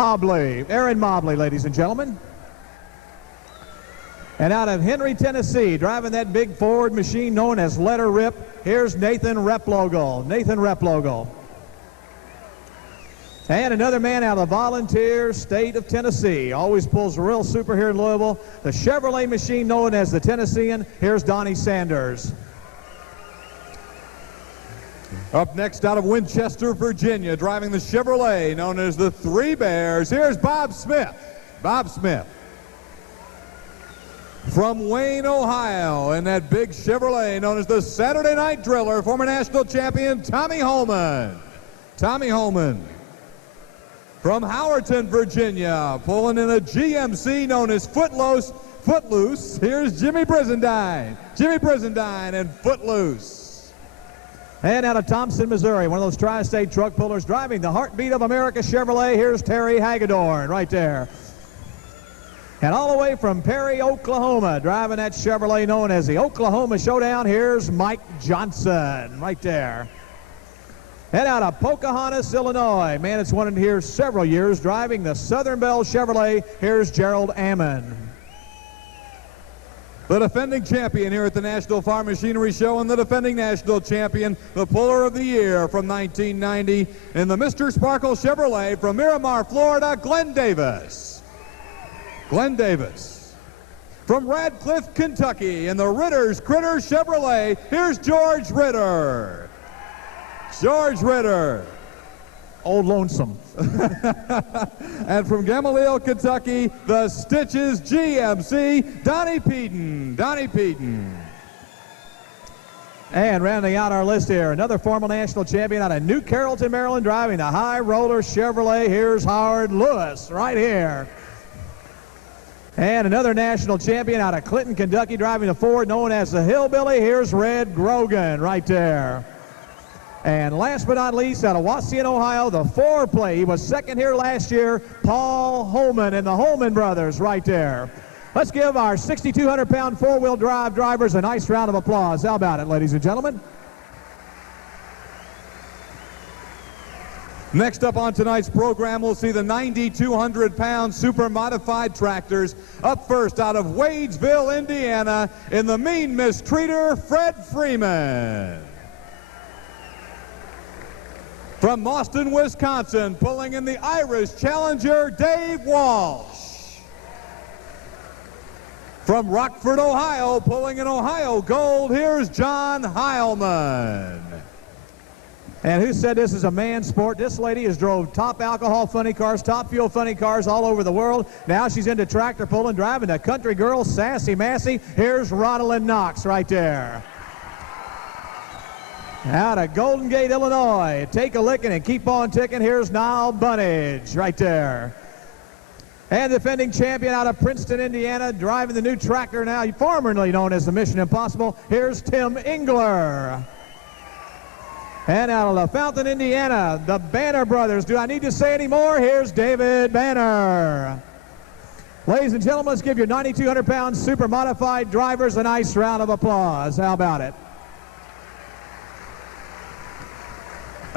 Aaron Mobley, ladies and gentlemen. And out of Henry, Tennessee, driving that big Ford machine known as Letter Rip, here's Nathan Replogle. Nathan Replogle. And another man out of the volunteer state of Tennessee. Always pulls a real super here in Louisville. The Chevrolet machine known as the Tennessean. Here's Donnie Sanders. Up next out of Winchester, Virginia, driving the Chevrolet known as the Three Bears, here's Bob Smith. Bob Smith. From Wayne, Ohio, in that big Chevrolet known as the Saturday Night Driller, former national champion Tommy Holman. Tommy Holman. From Howerton, Virginia, pulling in a GMC known as Footloose, here's Jimmy Brizendine. Jimmy Brizendine and Footloose. And out of Thompson, Missouri, one of those tri-state truck pullers driving the Heartbeat of America Chevrolet, here's Terry Hagedorn right there. And all the way from Perry, Oklahoma, driving that Chevrolet known as the Oklahoma Showdown, here's Mike Johnson right there. And out of Pocahontas, Illinois, man, it's wanted here several years, driving the Southern Belle Chevrolet, here's Gerald Ammon. The defending champion here at the National Farm Machinery Show and the defending national champion, the puller of the year from 1990 in the Mr. Sparkle Chevrolet from Miramar, Florida, Glenn Davis. Glenn Davis. From Radcliffe, Kentucky in the Ritter's Critter Chevrolet, here's George Ritter. George Ritter. Old Lonesome. And from Gamaliel, Kentucky, the Stitches GMC, Donnie Peden. Donnie Peden. And rounding out our list here, another former national champion out of New Carrollton, Maryland, driving the High Roller Chevrolet. Here's Howard Lewis right here. And another national champion out of Clinton, Kentucky, driving the Ford known as the Hillbilly. Here's Red Grogan right there. And last but not least, out of Wauseon, Ohio, the four-play. He was second here last year, Paul Holman and the Holman brothers right there. Let's give our 6,200-pound four-wheel drive drivers a nice round of applause. How about it, ladies and gentlemen? Next up on tonight's program, we'll see the 9,200-pound super modified tractors. Up first out of Wadesville, Indiana, in the Mean Mistreater, Fred Freeman. From Boston, Wisconsin, pulling in the Irish Challenger, Dave Walsh. From Rockford, Ohio, pulling in Ohio Gold, here's John Heilman. And who said this is a man's sport? This lady has drove top alcohol funny cars, top fuel funny cars all over the world. Now she's into tractor pulling, driving the country girl, Sassy Massey. Here's Ronalyn Knox right there. Out of Golden Gate, Illinois, take a licking and keep on ticking. Here's Niall Bunnage right there. And defending champion out of Princeton, Indiana, driving the new tractor now, formerly known as the Mission Impossible. Here's Tim Engler. And out of Fountain, Indiana, the Banner brothers. Do I need to say any more? Here's David Banner. Ladies and gentlemen, let's give your 9,200-pound super modified drivers a nice round of applause. How about it?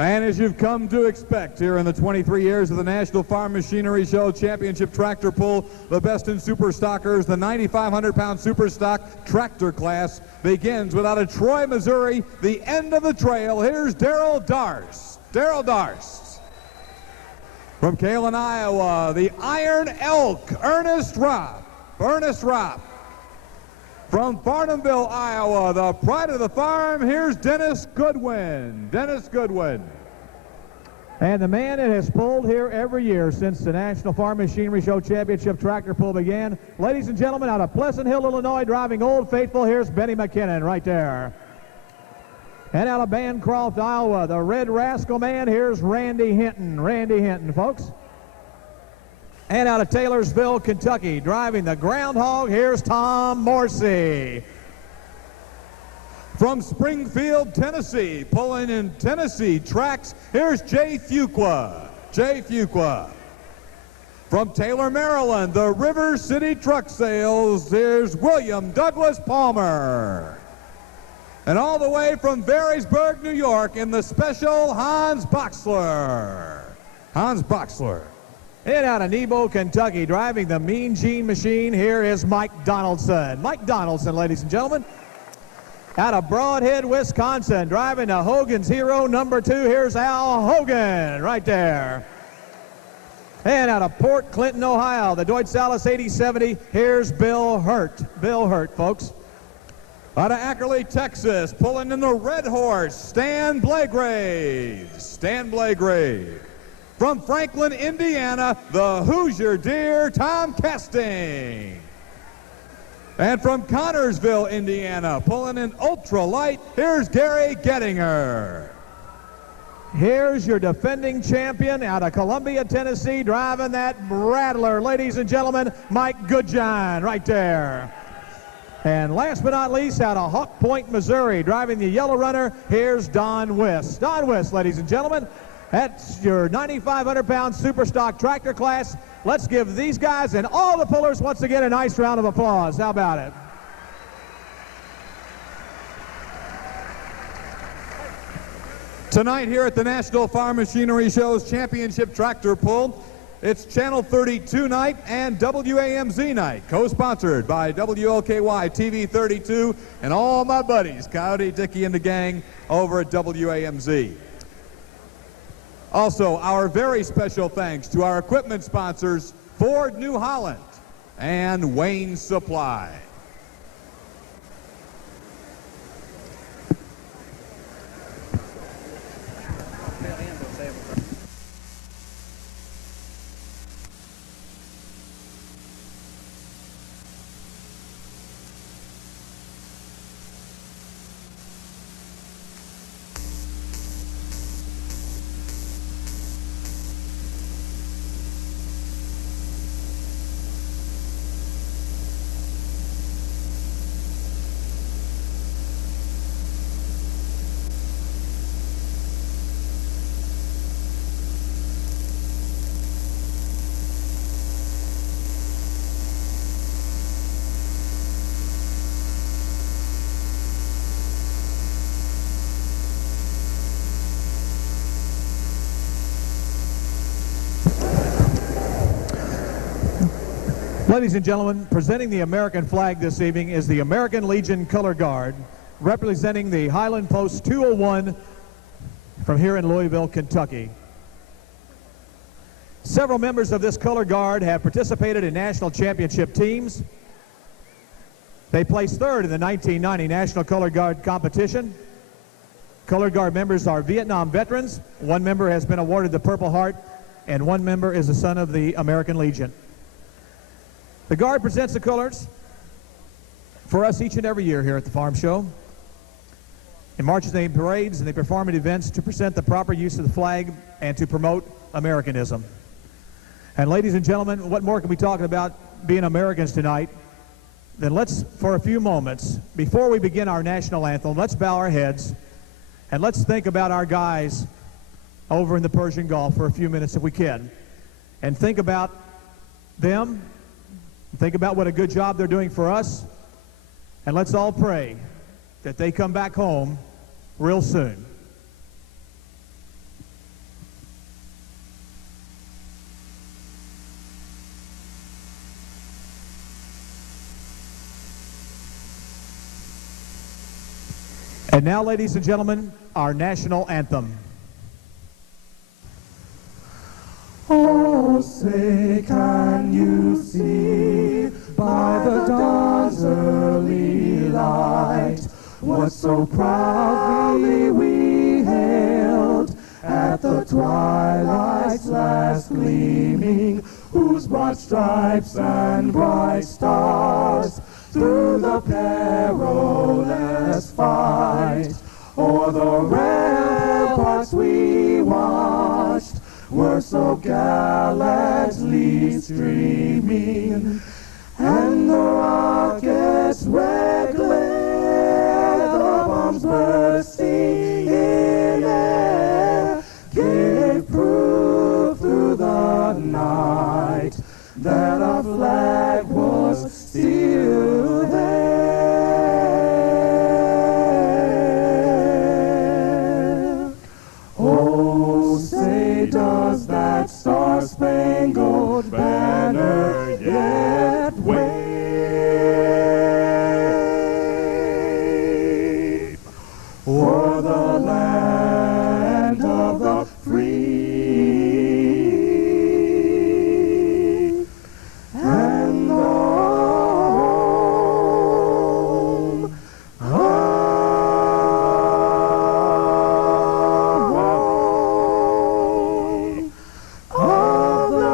And as you've come to expect here in the 23 years of the National Farm Machinery Show Championship Tractor Pull, the best in super stockers, the 9,500-pound super stock tractor class begins without a Troy, Missouri, the end of the trail. Here's Darrell Darst. Darrell Darst. From Kalen, Iowa, the Iron Elk, Ernest Ropp. Ernest Ropp. From Farnhamville, Iowa, the pride of the farm, here's Dennis Goodwin. Dennis Goodwin. And the man that has pulled here every year since the National Farm Machinery Show Championship Tractor Pull began. Ladies and gentlemen, out of Pleasant Hill, Illinois, driving Old Faithful, here's Benny McKinnon right there. And out of Bancroft, Iowa, the Red Rascal Man, here's Randy Hinton. Randy Hinton, folks. And out of Taylorsville, Kentucky, driving the Groundhog, here's Tom Morsey. From Springfield, Tennessee, pulling in Tennessee tracks, here's Jay Fuqua. Jay Fuqua. From Taylor, Maryland, the River City Truck Sales, here's William Douglas Palmer. And all the way from Varysburg, New York, in the special, Hans Boxler. Hans Boxler. And out of Nebo, Kentucky, driving the Mean Gene machine, here is Mike Donaldson. Mike Donaldson, ladies and gentlemen. Out of Broadhead, Wisconsin, driving the Hogan's Hero number 2, here's Al Hogan, right there. And out of Port Clinton, Ohio, the Deutsch Salis 8070, here's Bill Hurt. Bill Hurt, folks. Out of Ackerley, Texas, pulling in the red horse, Stan Blagrave. Stan Blagrave. From Franklin, Indiana, the Hoosier Deer, Tom Casting. And from Connorsville, Indiana, pulling in ultralight, here's Gary Gettinger. Here's your defending champion out of Columbia, Tennessee, driving that Rattler, ladies and gentlemen, Mike Goodjohn, right there. And last but not least, out of Hawk Point, Missouri, driving the Yellow Runner, here's Don Wiss. Don Wiss, ladies and gentlemen, that's your 9,500-pound super stock tractor class. Let's give these guys and all the pullers once again a nice round of applause. How about it? Tonight here at the National Farm Machinery Show's Championship Tractor Pull, it's Channel 32 night and WAMZ night, co-sponsored by WLKY TV 32 and all my buddies, Coyote, Dickey, and the gang over at WAMZ. Also, our very special thanks to our equipment sponsors, Ford New Holland and Wayne Supply. Ladies and gentlemen, presenting the American flag this evening is the American Legion Color Guard, representing the Highland Post 201 from here in Louisville, Kentucky. Several members of this color guard have participated in national championship teams. They placed third in the 1990 National Color Guard competition. Color Guard members are Vietnam veterans. One member has been awarded the Purple Heart, and one member is a son of the American Legion. The Guard presents the colors for us each and every year here at the Farm Show. It marches in parades and they perform at events to present the proper use of the flag and to promote Americanism. And ladies and gentlemen, what more can we talk about being Americans tonight? Then let's, for a few moments, before we begin our national anthem, let's bow our heads and let's think about our guys over in the Persian Gulf for a few minutes if we can. And think about them. Think about what a good job they're doing for us, and let's all pray that they come back home real soon. And now, ladies and gentlemen, our national anthem. Oh, say, can you see by the dawn's early light what so proudly we hailed at the twilight's last gleaming, whose broad stripes and bright stars through the perilous fight o'er the ramparts we watched were so gallantly streaming, and the rockets' red glare, the bombs bursting in air, gave proof through the night that our flag was still there. Oh, say does that star-spangled Lord's banner yet wave. O'er the land of the free and the home of the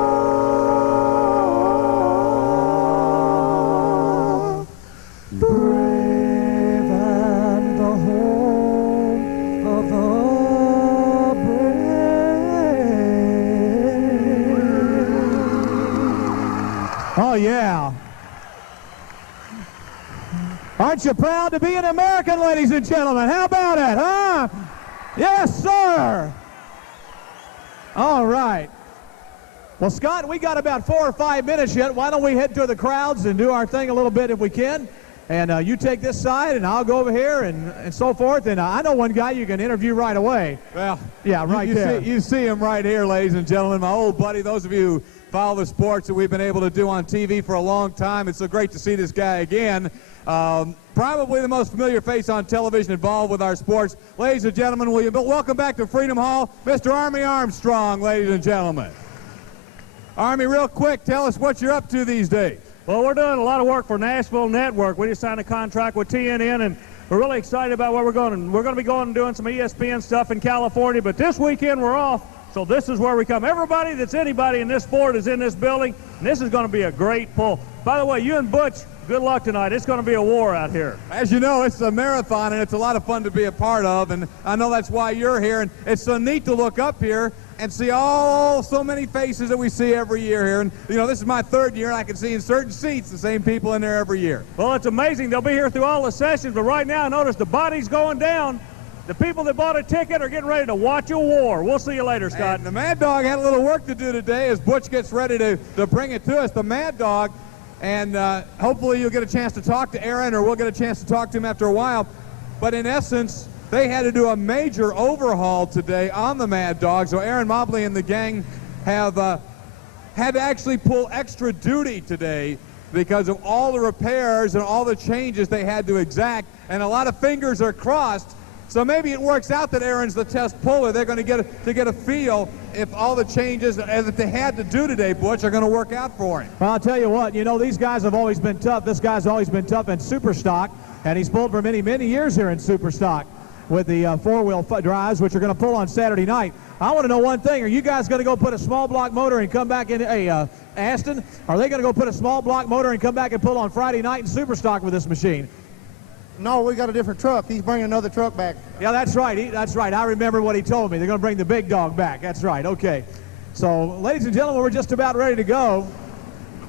brave and the home of the brave. Oh, yeah. Aren't you proud to be an American, ladies and gentlemen? How about it, huh? Yes, sir. All right. Well, Scott, we got about 4 or 5 minutes yet. Why don't we head to the crowds and do our thing a little bit if we can? And you take this side, and I'll go over here, and so forth. And I know one guy you can interview right away. Well, yeah, right there. You see him right here, ladies and gentlemen. My old buddy, those of you who follow the sports that we've been able to do on TV for a long time. It's so great to see this guy again. Probably the most familiar face on television involved with our sports. Ladies and gentlemen, will you welcome back to Freedom Hall, Mr. Army Armstrong, ladies and gentlemen. Army, real quick, tell us what you're up to these days. Well, we're doing a lot of work for Nashville Network. We just signed a contract with TNN, and we're really excited about where we're going. We're going to be going and doing some ESPN stuff in California, but this weekend we're off, so this is where we come. Everybody that's anybody in this sport is in this building, and this is going to be a great pull. By the way, you and Butch, good luck tonight. It's going to be a war out here. As you know, it's a marathon, and it's a lot of fun to be a part of, and I know that's why you're here, and it's so neat to look up here and see so many faces that we see every year here. And, you know, this is my 3rd year, and I can see in certain seats the same people in there every year. Well, it's amazing. They'll be here through all the sessions, but right now, notice the body's going down. The people that bought a ticket are getting ready to watch a war. We'll see you later, Scott. And the Mad Dog had a little work to do today as Butch gets ready to bring it to us. The Mad Dog, and hopefully you'll get a chance to talk to Aaron, or we'll get a chance to talk to him after a while. But in essence, they had to do a major overhaul today on the Mad Dog. So Aaron Mobley and the gang have had to actually pull extra duty today because of all the repairs and all the changes they had to exact. And a lot of fingers are crossed. So maybe it works out that Aaron's the test puller. They're going to get a feel if all the changes that they had to do today, Butch, are going to work out for him. Well, I'll tell you what, you know, these guys have always been tough. This guy's always been tough in super stock, and he's pulled for many, many years here in super stock with the four-wheel drives, which are going to pull on Saturday night. I want to know one thing. Are you guys going to go put a small block motor and come back in Aston? Are they going to go put a small block motor and come back and pull on Friday night in super stock with this machine? No, we got a different truck. He's bringing another truck back. Yeah, that's right. That's right. I remember what he told me. They're going to bring the big dog back. That's right. Okay. So, ladies and gentlemen, we're just about ready to go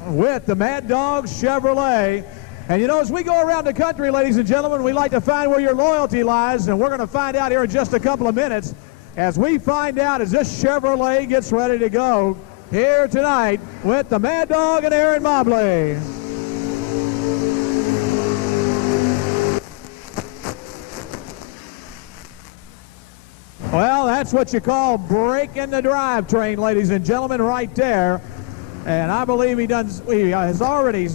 with the Mad Dog Chevrolet. And you know, as we go around the country, ladies and gentlemen, we like to find where your loyalty lies, and we're going to find out here in just a couple of minutes as we find out as this Chevrolet gets ready to go here tonight with the Mad Dog and Aaron Mobley. Well, that's what you call breaking the drivetrain, ladies and gentlemen, right there. And I believe he has already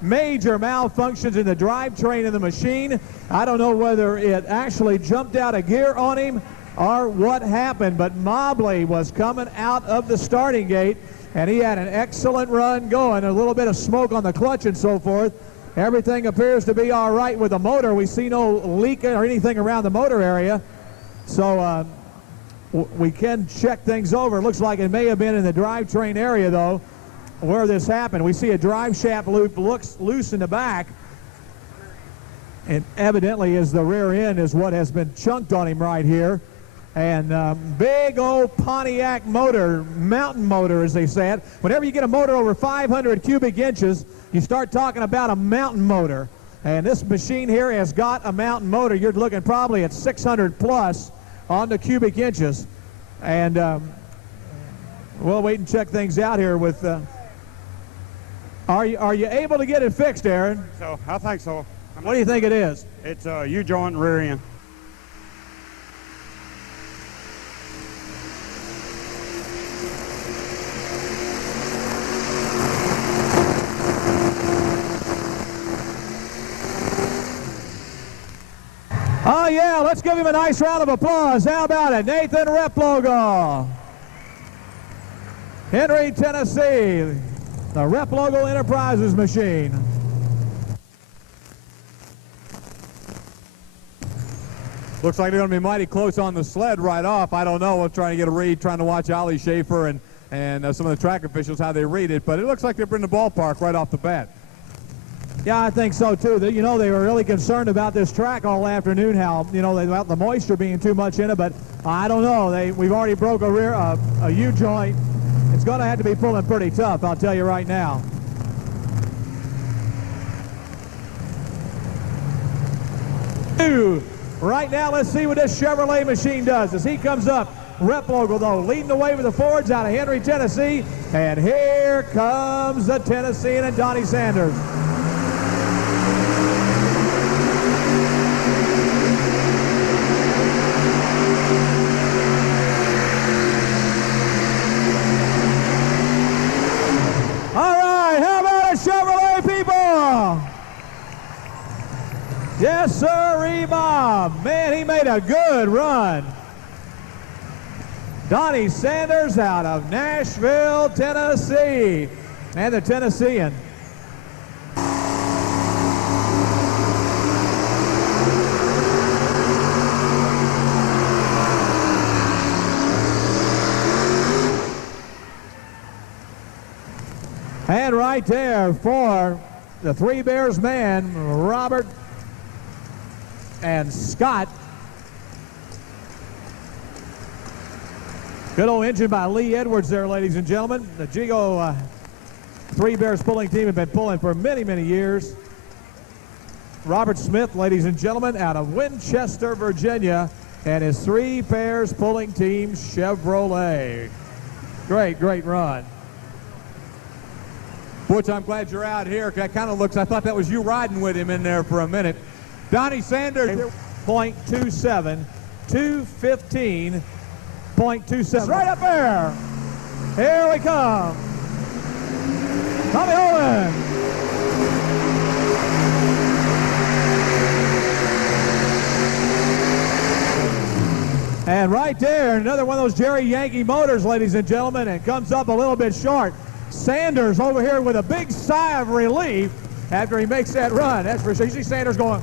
major malfunctions in the drivetrain of the machine. I don't know whether it actually jumped out of gear on him or what happened, but Mobley was coming out of the starting gate, and he had an excellent run going, a little bit of smoke on the clutch and so forth. Everything appears to be all right with the motor. We see no leak or anything around the motor area. So we can check things over. It looks like it may have been in the drivetrain area, though, where this happened. We see a drive shaft loop looks loose in the back, and evidently is the rear end is what has been chunked on him right here. And big old Pontiac motor, mountain motor as they say it. Whenever you get a motor over 500 cubic inches, you start talking about a mountain motor. And this machine here has got a mountain motor. You're looking probably at 600 plus on the cubic inches. And we'll wait and check things out here with... Are you able to get it fixed, Aaron? So I think so. What do you think it is? It's a U-joint rear end. yeah, let's give him a nice round of applause. How about it? Nathan Replogle. Henry, Tennessee, the Replogle Enterprises machine. Looks like they're going to be mighty close on the sled right off. I don't know. We're trying to get a read, trying to watch Ollie Schaefer and some of the track officials, how they read it. But it looks like they're in the ballpark right off the bat. Yeah, I think so too. They were really concerned about this track all afternoon, how, about the moisture being too much in it, but I don't know. We've already broke a U-joint. It's going to have to be pulling pretty tough, I'll tell you right now. Right now, let's see what this Chevrolet machine does as he comes up. Replogle, though, leading the way with the Fords out of Henry, Tennessee. And here comes the Tennessean and Donnie Sanders. All right, how about a Chevrolet, people? Yes, sir, Bob. Man, he made a good run. Donnie Sanders out of Nashville, Tennessee. And the Tennessean. And right there for the Three Bears man, Robert and Scott. Good old engine by Lee Edwards there, ladies and gentlemen. The Jigo Three Bears pulling team have been pulling for many, many years. Robert Smith, ladies and gentlemen, out of Winchester, Virginia, and his Three Bears pulling team, Chevrolet. Great, great run. Butch, I'm glad you're out here. That kind of looks, I thought that was you riding with him in there for a minute. Donnie Sanders. .27, 2:15.27. Right up there. Here we come. Tommy Owen. And right there, another one of those Jerry Yankee motors, ladies and gentlemen, and comes up a little bit short. Sanders over here with a big sigh of relief after he makes that run. That's for sure. You see Sanders going,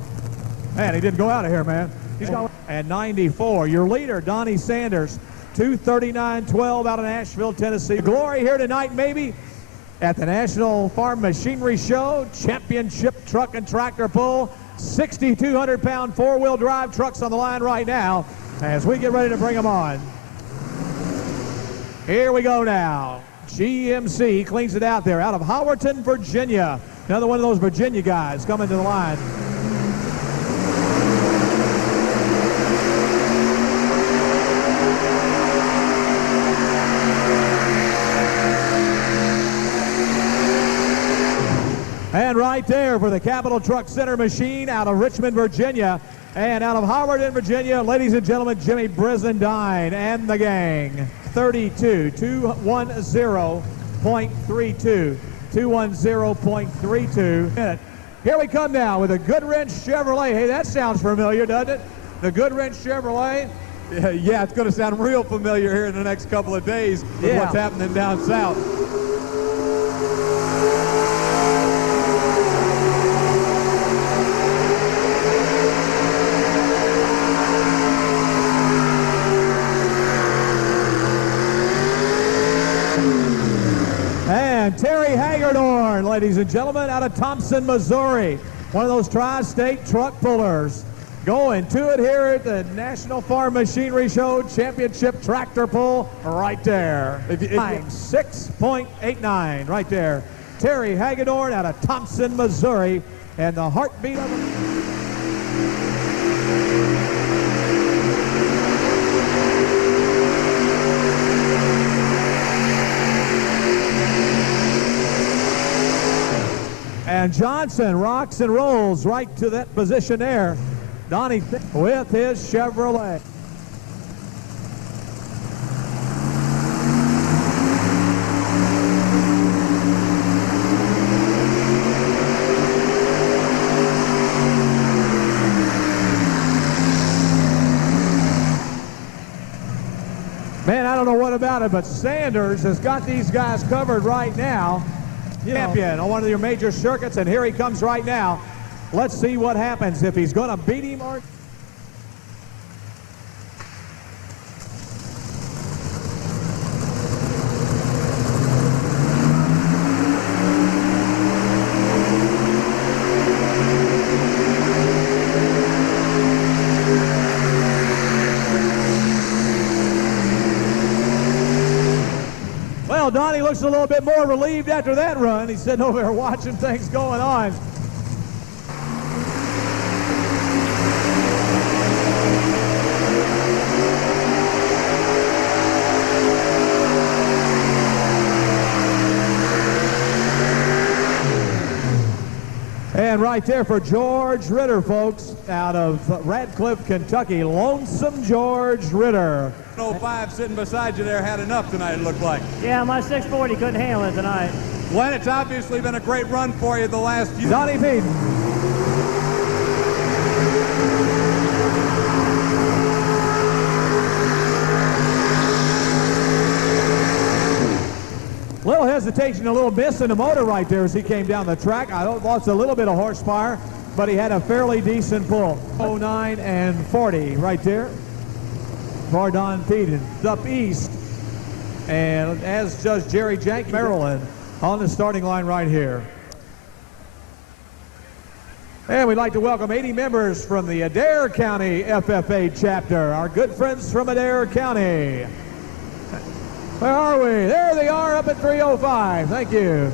man, he didn't go out of here, man. He's got at 94. Your leader, Donnie Sanders, 2:39.12 out of Nashville, Tennessee. Glory here tonight, maybe, at the National Farm Machinery Show, Championship Truck and Tractor Pull. 6,200-pound four-wheel drive trucks on the line right now as we get ready to bring them on. Here we go now. GMC cleans it out there out of Howerton, Virginia. Another one of those Virginia guys coming to the line. And right there for the Capital Truck Center machine out of Richmond, Virginia. And out of Howerton, Virginia, ladies and gentlemen, Jimmy Brizendine and the gang. 210.32. 210.32. Here we come now with a Goodwrench Chevrolet. Hey, that sounds familiar, doesn't it? The Goodwrench Chevrolet. Yeah, it's going to sound real familiar here in the next couple of days with what's happening down south. And Terry Hagedorn, ladies and gentlemen, out of Thompson, Missouri. One of those tri-state truck pullers. Going to it here at the National Farm Machinery Show Championship Tractor Pull right there. 6.89 right there. Terry Hagedorn out of Thompson, Missouri. And the heartbeat of it. And Johnson rocks and rolls right to that position there. Donnie with his Chevrolet. don't know what about it, but Sanders has got these guys covered right now. Champion on one of your major circuits, and here he comes right now. Let's see what happens, if he's going to beat him or... Well, Donnie looks a little bit more relieved after that run. He's sitting over there watching things going on. And right there for George Ritter, folks, out of Radcliffe, Kentucky. Lonesome George Ritter. 05 sitting beside you there had enough tonight, it looked like. Yeah, my 640 couldn't handle it tonight. Glenn, it's obviously been a great run for you the last few... Donnie Peden. Little hesitation, a little miss in the motor right there as he came down the track. I lost a little bit of horsepower, but he had a fairly decent pull. 09 and 40 right there. For Don Peden up east, and as does Jerry Jank, Maryland, on the starting line right here. And we'd like to welcome 80 members from the Adair County FFA chapter, our good friends from Adair County. Where are we? There they are up at 305. Thank you.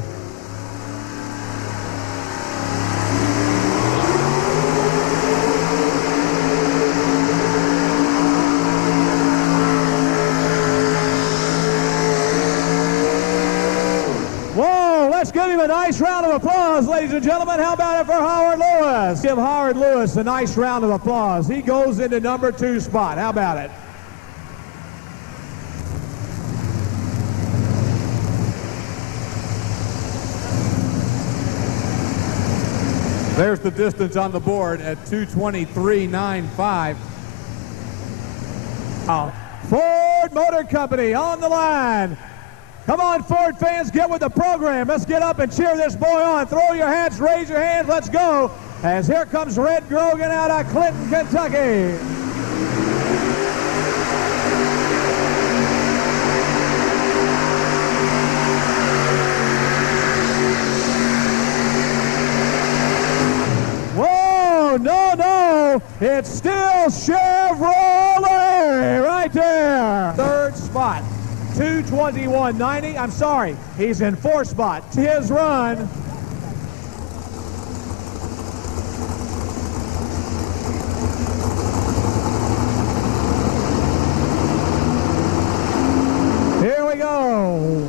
Whoa, let's give him a nice round of applause, ladies and gentlemen. How about it for Howard Lewis? Give Howard Lewis a nice round of applause. He goes into number 2 spot. How about it? There's the distance on the board at 2:23.95. Ford Motor Company on the line. Come on, Ford fans, get with the program. Let's get up and cheer this boy on. Throw your hats, raise your hands, let's go. As here comes Red Grogan out of Clinton, Kentucky. Whoa, no, it's still Chevrolet right there. 3rd spot. 2:21.90. I'm sorry, he's in 4th spot. His run. Here we go.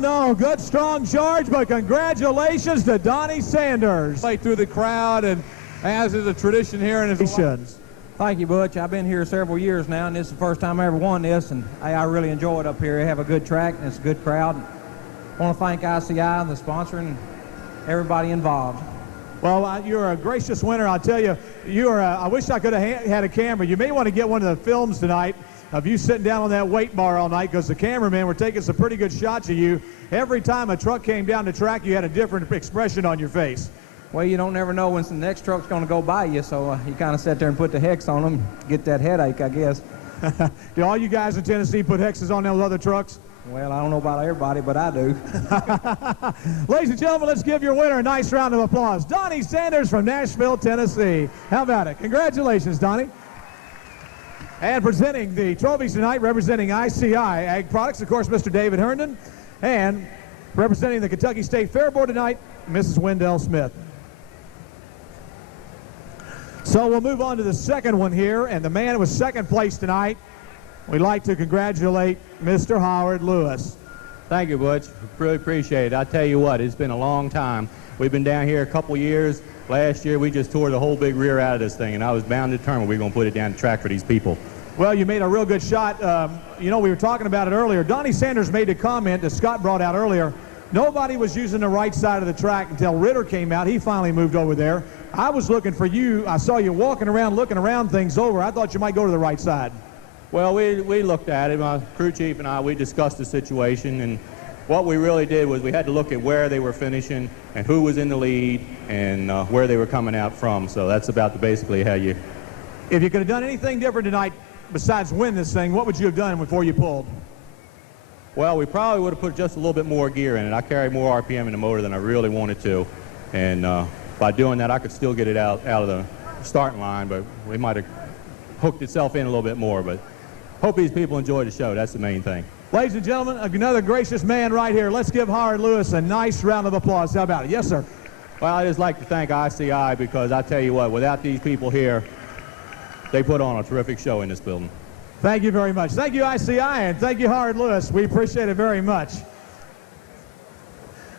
No, good strong charge, but congratulations to Donnie Sanders. Play through the crowd, and as is a tradition here in his... Thank you, Butch. I've been here several years now, and this is the first time I ever won this, and I really enjoy it up here. We have a good track, and it's a good crowd. I want to thank ICI and the sponsor and everybody involved. Well, you're a gracious winner. I'll tell you, I wish I could have had a camera. You may want to get one of the films tonight of you sitting down on that weight bar all night, because the cameramen were taking some pretty good shots of you. Every time a truck came down the track, you had a different expression on your face. Well, you don't never know when the next truck's going to go by you, so you kind of sit there and put the hex on them, get that headache, I guess. Do all you guys in Tennessee put hexes on those other trucks? Well, I don't know about everybody, but I do. Ladies and gentlemen, let's give your winner a nice round of applause. Donnie Sanders from Nashville, Tennessee. How about it? Congratulations, Donnie. And presenting the trophies tonight, representing ICI Ag Products, of course, Mr. David Herndon. And representing the Kentucky State Fair Board tonight, Mrs. Wendell Smith. So we'll move on to the second one here, and the man who was second place tonight, we'd like to congratulate Mr. Howard Lewis. Thank you, Butch. Really appreciate it. I tell you what, it's been a long time. We've been down here a couple years. Last year, we just tore the whole big rear out of this thing, and I was bound and determined we were going to put it down the track for these people. Well, you made a real good shot. You know, we were talking about it earlier. Donnie Sanders made a comment that Scott brought out earlier. Nobody was using the right side of the track until Ritter came out. He finally moved over there. I was looking for you. I saw you walking around, looking around things over. I thought you might go to the right side. Well, we looked at it. My crew chief and I, we discussed the situation, and what we really did was we had to look at where they were finishing and who was in the lead and where they were coming out from. So that's about basically how you... If you could have done anything different tonight besides win this thing, what would you have done before you pulled? Well, we probably would have put just a little bit more gear in it. I carry more RPM in the motor than I really wanted to, and by doing that, I could still get it out of the starting line, but we might have hooked itself in a little bit more. But hope these people enjoy the show. That's the main thing. Ladies and gentlemen, another gracious man right here. Let's give Howard Lewis a nice round of applause. How about it? Yes, sir. Well, I'd just like to thank ICI because I tell you what, without these people here, they put on a terrific show in this building. Thank you very much. Thank you, ICI, and thank you, Howard Lewis. We appreciate it very much.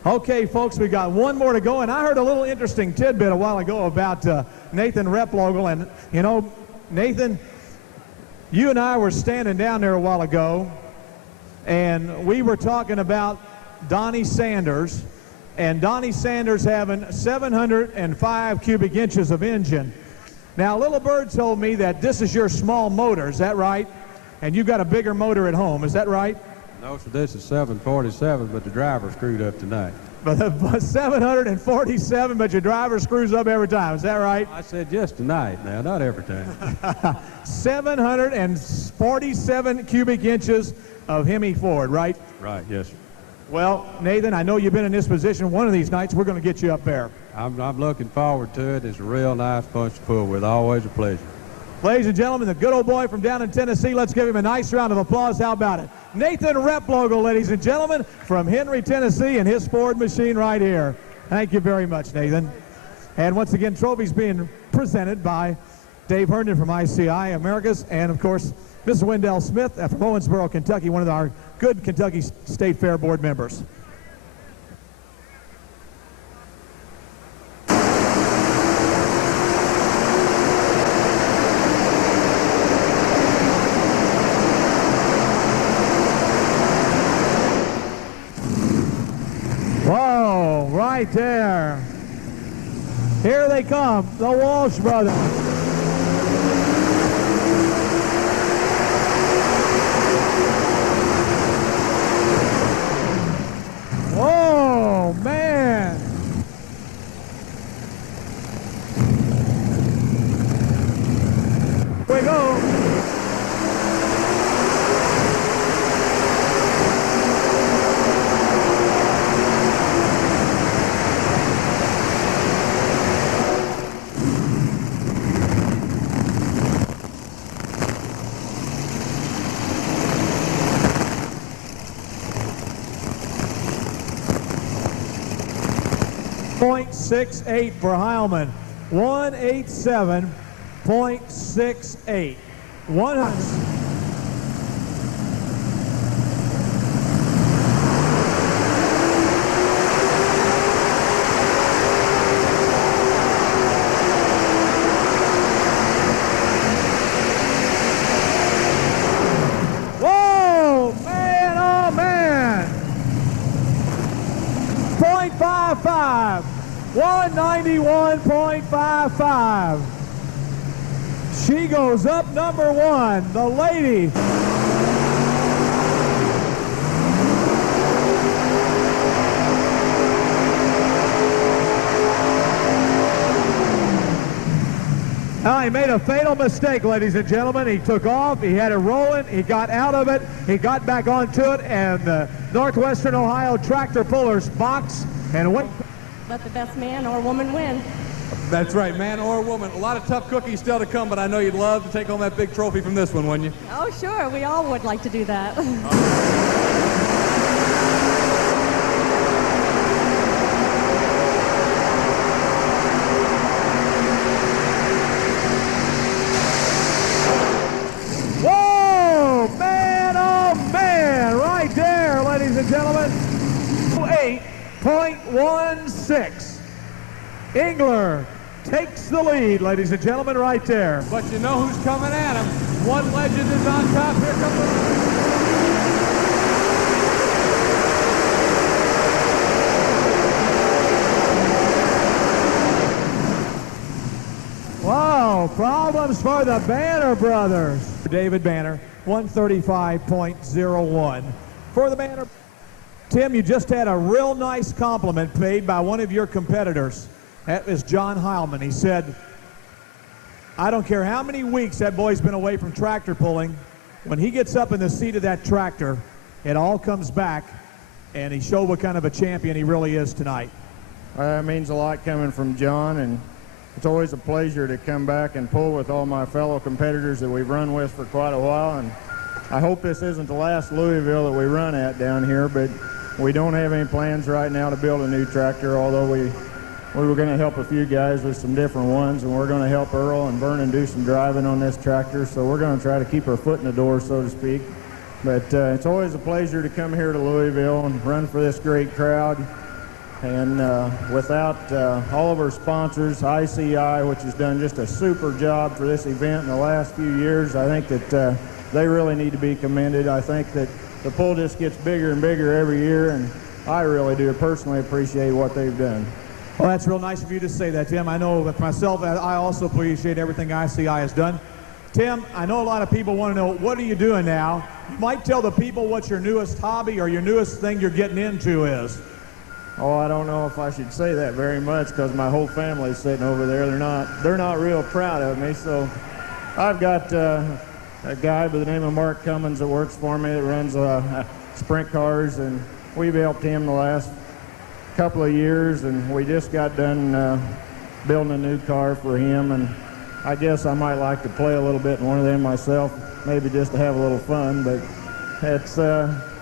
Okay, folks, we got one more to go, and I heard a little interesting tidbit a while ago about Nathan Replogle. And, you know, Nathan, you and I were standing down there a while ago, and we were talking about Donnie Sanders, and Donnie Sanders having 705 cubic inches of engine. Now, Little Bird told me that this is your small motor, is that right? And you've got a bigger motor at home, is that right? No, sir, this is 747, but the driver screwed up tonight. But 747, but your driver screws up every time, is that right? I said just tonight now, not every time. 747 cubic inches of Hemi Ford, right? Right, yes, sir. Well, Nathan, I know you've been in this position one of these nights. We're going to get you up there. I'm looking forward to it. It's a real nice bunch to pull with. Always a pleasure. Ladies and gentlemen, the good old boy from down in Tennessee, let's give him a nice round of applause. How about it? Nathan Replogle, ladies and gentlemen, from Henry, Tennessee, and his Ford machine right here. Thank you very much, Nathan. And once again, trophies being presented by Dave Herndon from ICI Americas, and of course, Mrs. Wendell Smith from Owensboro, Kentucky, one of our good Kentucky State Fair Board members. Whoa, right there. Here they come, the Walsh brothers. Oh, man. Here we go. .68 for Heilman. 187.68. 100. Whoa, man, oh man. 0.55. 191.55. She goes up number one, the lady. Now, he made a fatal mistake, ladies and gentlemen. He took off, he had it rolling, he got out of it, he got back onto it, and the Northwestern Ohio tractor pullers box and went. Let the best man or woman win. That's right, man or woman. A lot of tough cookies still to come, but I know you'd love to take home that big trophy from this one, wouldn't you? Oh, sure. We all would like to do that. Whoa, man, oh man, right there, ladies and gentlemen. 8.16. Engler takes the lead, ladies and gentlemen, right there. But you know who's coming at him. One legend is on top. Here comes the... Wow, problems for the Banner brothers. David Banner, 135.01. For the Banner. Tim, you just had a real nice compliment paid by one of your competitors. That is John Heilman. He said, I don't care how many weeks that boy's been away from tractor pulling. When he gets up in the seat of that tractor, it all comes back, and he showed what kind of a champion he really is tonight. It means a lot coming from John, and it's always a pleasure to come back and pull with all my fellow competitors that we've run with for quite a while. And I hope this isn't the last Louisville that we run at down here, but we don't have any plans right now to build a new tractor, although we were going to help a few guys with some different ones, and we're going to help Earl and Vernon do some driving on this tractor, so we're going to try to keep our foot in the door, so to speak. But it's always a pleasure to come here to Louisville and run for this great crowd. And without all of our sponsors, ICI, which has done just a super job for this event in the last few years, I think that they really need to be commended. I think that the pull just gets bigger and bigger every year, and I really do personally appreciate what they've done. Well, that's real nice of you to say that, Tim. I know that myself, I also appreciate everything ICI has done. Tim, I know a lot of people want to know, what are you doing now? You might tell the people what your newest hobby or your newest thing you're getting into is. Oh, I don't know if I should say that very much because my whole family's sitting over there. They're not real proud of me. So I've got a guy by the name of Mark Cummins that works for me that runs sprint cars, and we've helped him the last couple of years, and we just got done building a new car for him, and I guess I might like to play a little bit in one of them myself, maybe just to have a little fun, but it's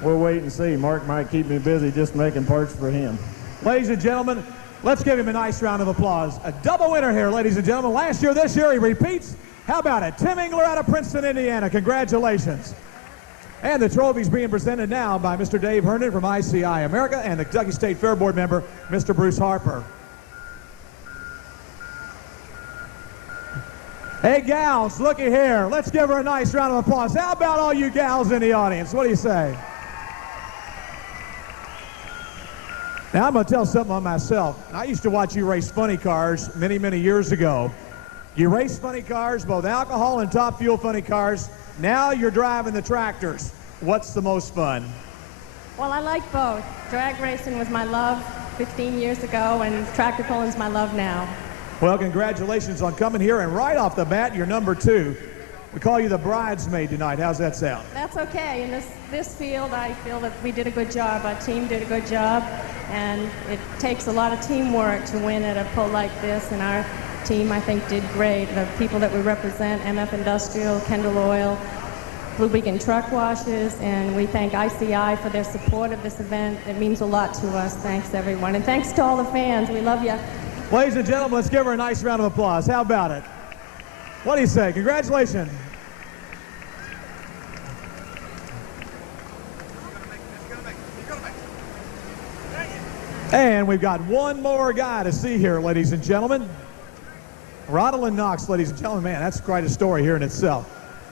we'll wait and see. Mark might keep me busy just making parts for him. Ladies and gentlemen, let's give him a nice round of applause. A double winner here, ladies and gentlemen. Last year, this year, he repeats. How about it? Tim Engler out of Princeton, Indiana. Congratulations. And the trophy's being presented now by Mr. Dave Herndon from ICI America and the Kentucky State Fair Board member, Mr. Bruce Harper. Hey, gals, looky here. Let's give her a nice round of applause. How about all you gals in the audience? What do you say? Now, I'm going to tell something on myself. I used to watch you race funny cars many, many years ago. You race funny cars, both alcohol and top fuel funny cars. Now you're driving the tractors. What's the most fun? Well, I like both. Drag racing was my love 15 years ago, and tractor pulling's my love now. Well, congratulations on coming here, and right off the bat, you're number 2. We call you the bridesmaid tonight. How's that sound? That's okay. In this field, I feel that we did a good job. Our team did a good job, and it takes a lot of teamwork to win at a pull like this, and our team, I think, did great. The people that we represent, MF Industrial, Kendall Oil, Blue Beacon Truck Washes, and we thank ICI for their support of this event. It means a lot to us. Thanks, everyone. And thanks to all the fans. We love you. Ladies and gentlemen, let's give her a nice round of applause. How about it? What do you say? Congratulations. And we've got one more guy to see here, ladies and gentlemen. Rodolin Knox, ladies and gentlemen. Man, that's quite a story here in itself.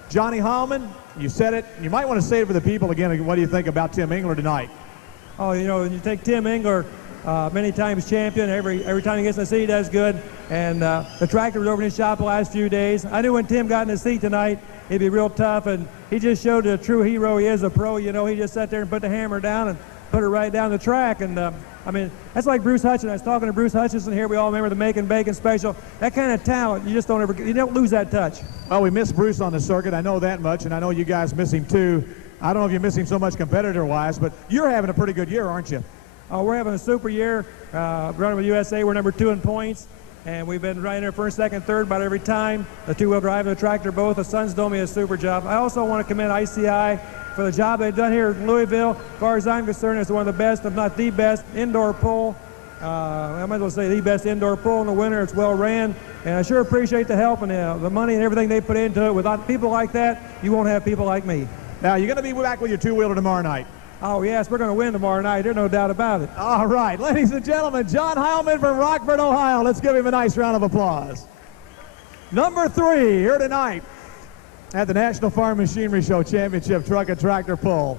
Johnny Heilman, you said it. You might want to say it for the people again. What do you think about Tim Engler tonight? Oh, you know, when you take Tim Engler, many times champion, every time he gets in the seat, he does good. And the tractor was over in his shop the last few days. I knew when Tim got in the seat tonight, he'd be real tough, and he just showed the true hero he is, a pro. You know, he just sat there and put the hammer down and put it right down the track. And I mean, that's like Bruce Hutchinson. I was talking to Bruce Hutchinson here. We all remember the Macon Bacon special. That kind of talent, you just don't ever, you don't lose that touch. Well, we miss Bruce on the circuit. I know that much, and I know you guys miss him too. I don't know if you miss him so much competitor-wise, but you're having a pretty good year, aren't you? We're having a super year. Running with USA, we're number 2 in points, and we've been right in there first, second, third about every time. The two-wheel drive and the tractor both. The Sun's doing me a super job. I also want to commend ICI for the job they've done here in Louisville. As far as I'm concerned, it's one of the best, if not the best, indoor pull. I might as well say the best indoor pull in the winter. It's well ran, and I sure appreciate the help and the money and everything they put into it. Without people like that, you won't have people like me. Now, you're going to be back with your two-wheeler tomorrow night. Oh, yes, we're going to win tomorrow night. There's no doubt about it. All right, ladies and gentlemen, John Heilman from Rockford, Ohio. Let's give him a nice round of applause. Number 3 here tonight at the National Farm Machinery Show Championship Truck and Tractor Pull.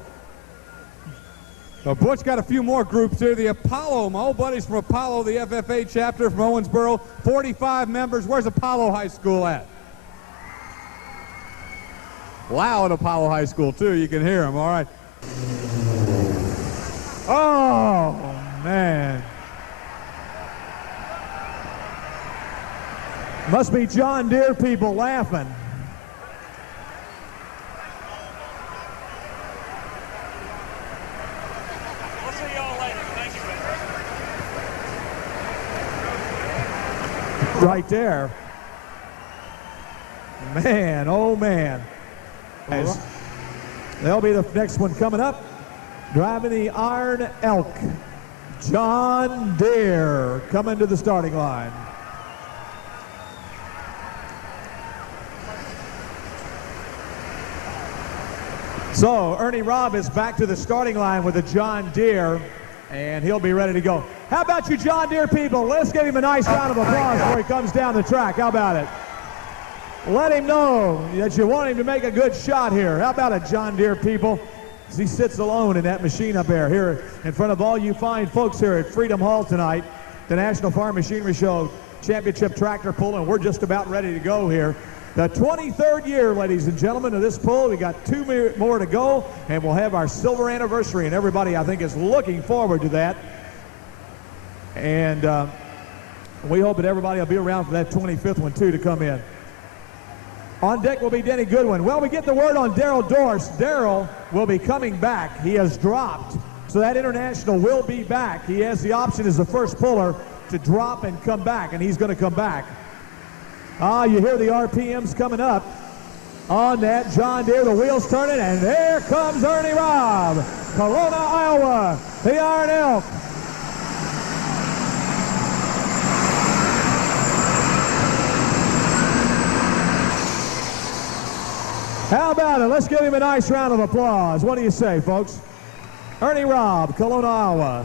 Well, Butch got a few more groups here. The Apollo, my old buddies from Apollo, the FFA chapter from Owensboro, 45 members. Where's Apollo High School at? Loud Apollo High School, too. You can hear them, all right. Oh, man. Must be John Deere people laughing. We'll see y'all later. Thank you, Right there. Man, oh man. They'll be the next one coming up. Driving the Iron Elk, John Deere coming to the starting line. So Ernie Robb is back to the starting line with the John Deere, and he'll be ready to go. How about you John Deere people? Let's give him a nice round of applause before he comes down the track. How about it? Let him know that you want him to make a good shot here. How about it, John Deere people? As he sits alone in that machine up there, here in front of all you fine folks here at Freedom Hall tonight, the National Farm Machinery Show Championship Tractor Pull, and we're just about ready to go here. The 23rd year, ladies and gentlemen, of this pull. We got 2 more to go, and we'll have our silver anniversary, and everybody, I think, is looking forward to that. And we hope that everybody will be around for that 25th one, too, to come in. On deck will be Denny Goodwin. Well, we get the word on Daryl Dorst. Daryl will be coming back. He has dropped, so that international will be back. He has the option as the first puller to drop and come back, and he's going to come back. You hear the RPMs coming up on that John Deere. The wheels turning, and there comes Ernie Robb. Corona, Iowa, the Iron Elk. How about it? Let's give him a nice round of applause. What do you say, folks? Ernie Robb, Kelowna, Iowa.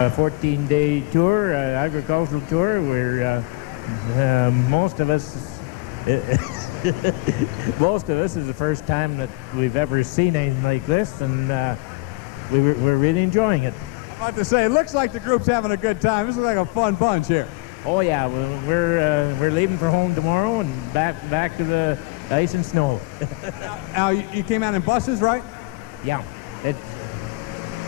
A 14-day tour, agricultural tour, where most of us is the first time that we've ever seen anything like this, and we're really enjoying it. I'm about to say, it looks like the group's having a good time. This looks like a fun bunch here. Oh yeah, we're leaving for home tomorrow and back to the ice and snow. Now you came out in buses, right? Yeah,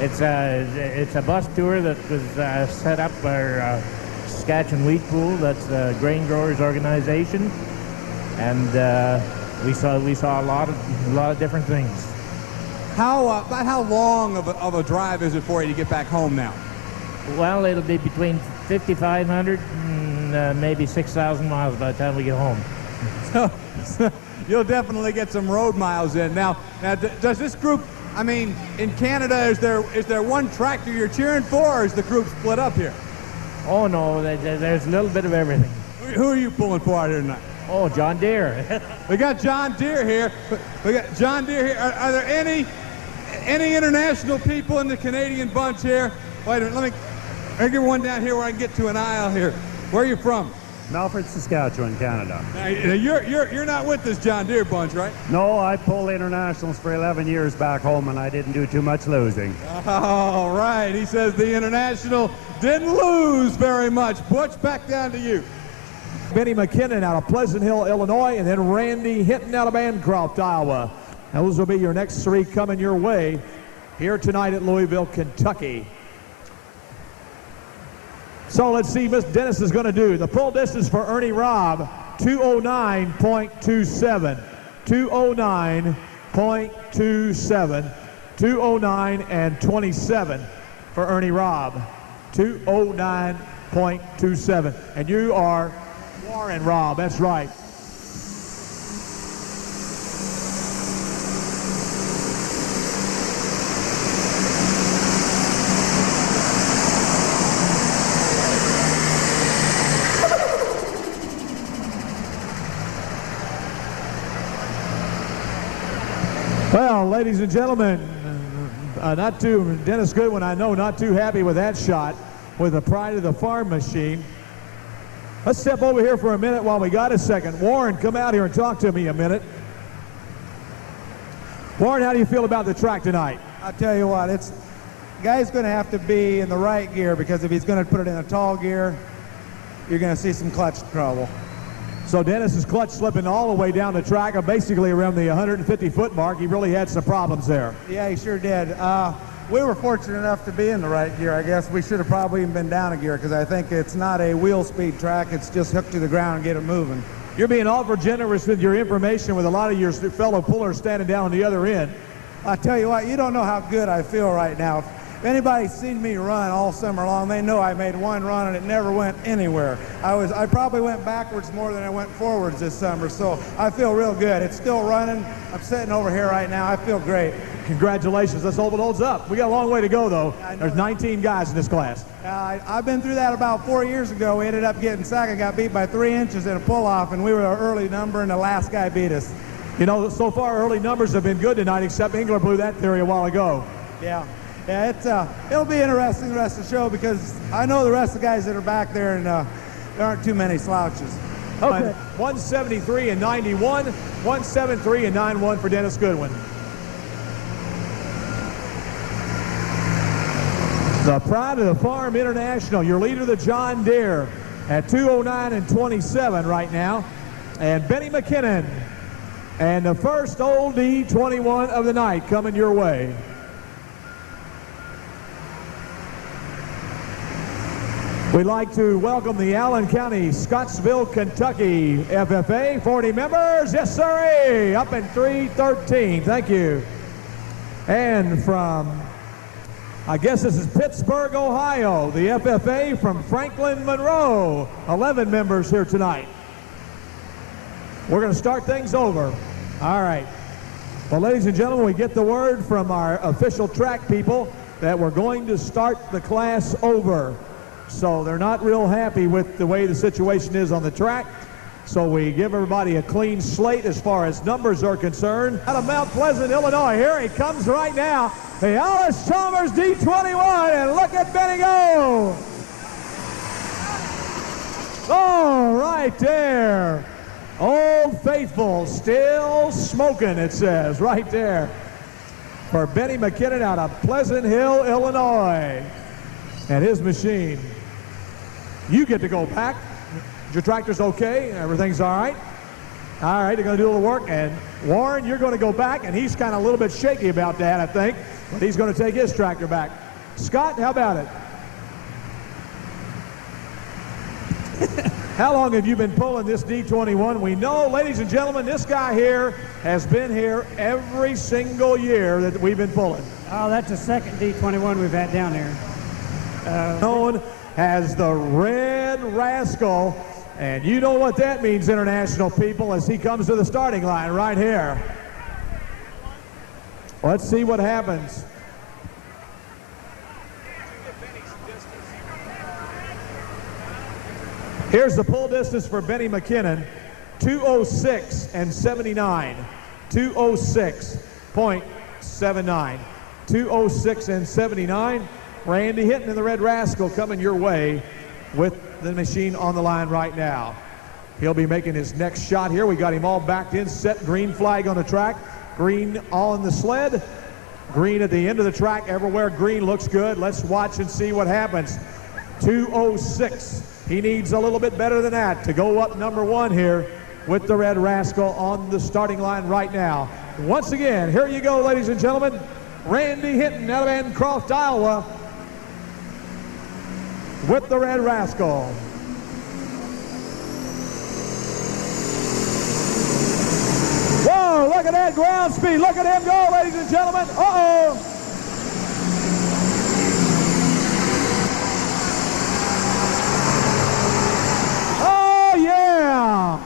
it's a bus tour that was set up by our Saskatchewan Wheat Pool. That's the grain growers organization, and we saw a lot of different things. About how long of a drive is it for you to get back home now? Well, it'll be between 5,500 and maybe 6,000 miles by the time we get home. So you'll definitely get some road miles in. Now, does this group, I mean, in Canada, is there one tractor you're cheering for, or is the group split up here? Oh, no, there's a little bit of everything. Who are you pulling for out here tonight? Oh, John Deere. We got John Deere here. We got John Deere here. Are there any international people in the Canadian bunch here? Wait a minute, let me get one down here where I can get to an aisle here. Where are you from? Melfort, Saskatchewan, Canada. Now, you're not with this John Deere bunch, right? No, I pulled internationals for 11 years back home, and I didn't do too much losing. All right. He says the international didn't lose very much. Butch, back down to you. Benny McKinnon out of Pleasant Hill, Illinois, and then Randy Hinton out of Bancroft, Iowa. Now, those will be your next 3 coming your way here tonight at Louisville, Kentucky. So let's see Miss Dennis is going to do. The pull distance for Ernie Robb, 209.27. 209.27. 209 and 27 for Ernie Robb. 209.27. And you are Warren Robb, that's right. ladies and gentlemen, Dennis Goodwin, I know, not too happy with that shot with the Pride of the Farm machine. Let's step over here for a minute while we got a second. Warren, come out here and talk to me a minute. Warren, how do you feel about the track tonight? I'll tell you what, guy's going to have to be in the right gear, because if he's going to put it in a tall gear, you're going to see some clutch trouble. So Dennis is clutch slipping all the way down the track, basically around the 150-foot mark. He really had some problems there. Yeah, he sure did. We were fortunate enough to be in the right gear. I guess we should have probably even been down a gear, because I think it's not a wheel speed track. It's just hook to the ground and get it moving. You're being awful generous with your information with a lot of your fellow pullers standing down on the other end. I tell you what, you don't know how good I feel right now. If anybody's seen me run all summer long, they know I made one run and it never went anywhere. I probably went backwards more than I went forwards this summer, so I feel real good. It's still running. I'm sitting over here right now. I feel great. Congratulations. Let's hope it holds up. We got a long way to go, though. There's 19 guys in this class. I've been through that about 4 years ago. We ended up getting second, got beat by 3 inches in a pull-off, and we were an early number, and the last guy beat us. You know, so far early numbers have been good tonight, except Engler blew that theory a while ago. Yeah, it'll be interesting the rest of the show, because I know the rest of the guys that are back there, and there aren't too many slouches. Okay. 173 and 91, 173 and 91 for Dennis Goodwin. The Pride of the Farm International, your leader, the John Deere, at 209 and 27 right now. And Benny McKinnon, and the first old D21 of the night coming your way. We'd like to welcome the Allen County, Scottsville, Kentucky FFA, 40 members. Yes, sir, up in 313. Thank you. And from, I guess this is Pittsburgh, Ohio, the FFA from Franklin, Monroe, 11 members here tonight. We're going to start things over. All right. Well, ladies and gentlemen, we get the word from our official track people that we're going to start the class over. So they're not real happy with the way the situation is on the track. So we give everybody a clean slate as far as numbers are concerned. Out of Mount Pleasant, Illinois, here he comes right now. The Alice Chalmers D21, and look at Benny go. Oh, right there. Old Faithful, still smoking, it says, right there. For Benny McKinnon out of Pleasant Hill, Illinois. And his machine. You get to go back. Your tractor's okay, everything's all right. All right, they're going to do a little work, and Warren, you're going to go back, and he's kind of a little bit shaky about that, I think, but he's going to take his tractor back. Scott, how about it? How long have you been pulling this D21? We know, ladies and gentlemen, this guy here has been here every single year that we've been pulling. Oh, that's the second D21 we've had down here. Known as the Red Rascal, and you know what that means, international people, as he comes to the starting line right here. Let's see what happens. Here's the pull distance for Benny McKinnon, 206 and 79, 206.79, 206 and 79. Randy Hinton in the Red Rascal coming your way with the machine on the line right now. He'll be making his next shot here. We got him all backed in, set, green flag on the track, green on the sled, green at the end of the track. Everywhere green looks good. Let's watch and see what happens. 206. He needs a little bit better than that to go up number one here with the Red Rascal on the starting line right now. Once again, here you go, ladies and gentlemen. Randy Hinton out of Ancroft, Iowa, with the Red Rascal. Whoa, look at that ground speed. Look at him go, ladies and gentlemen. Uh-oh. Oh, yeah.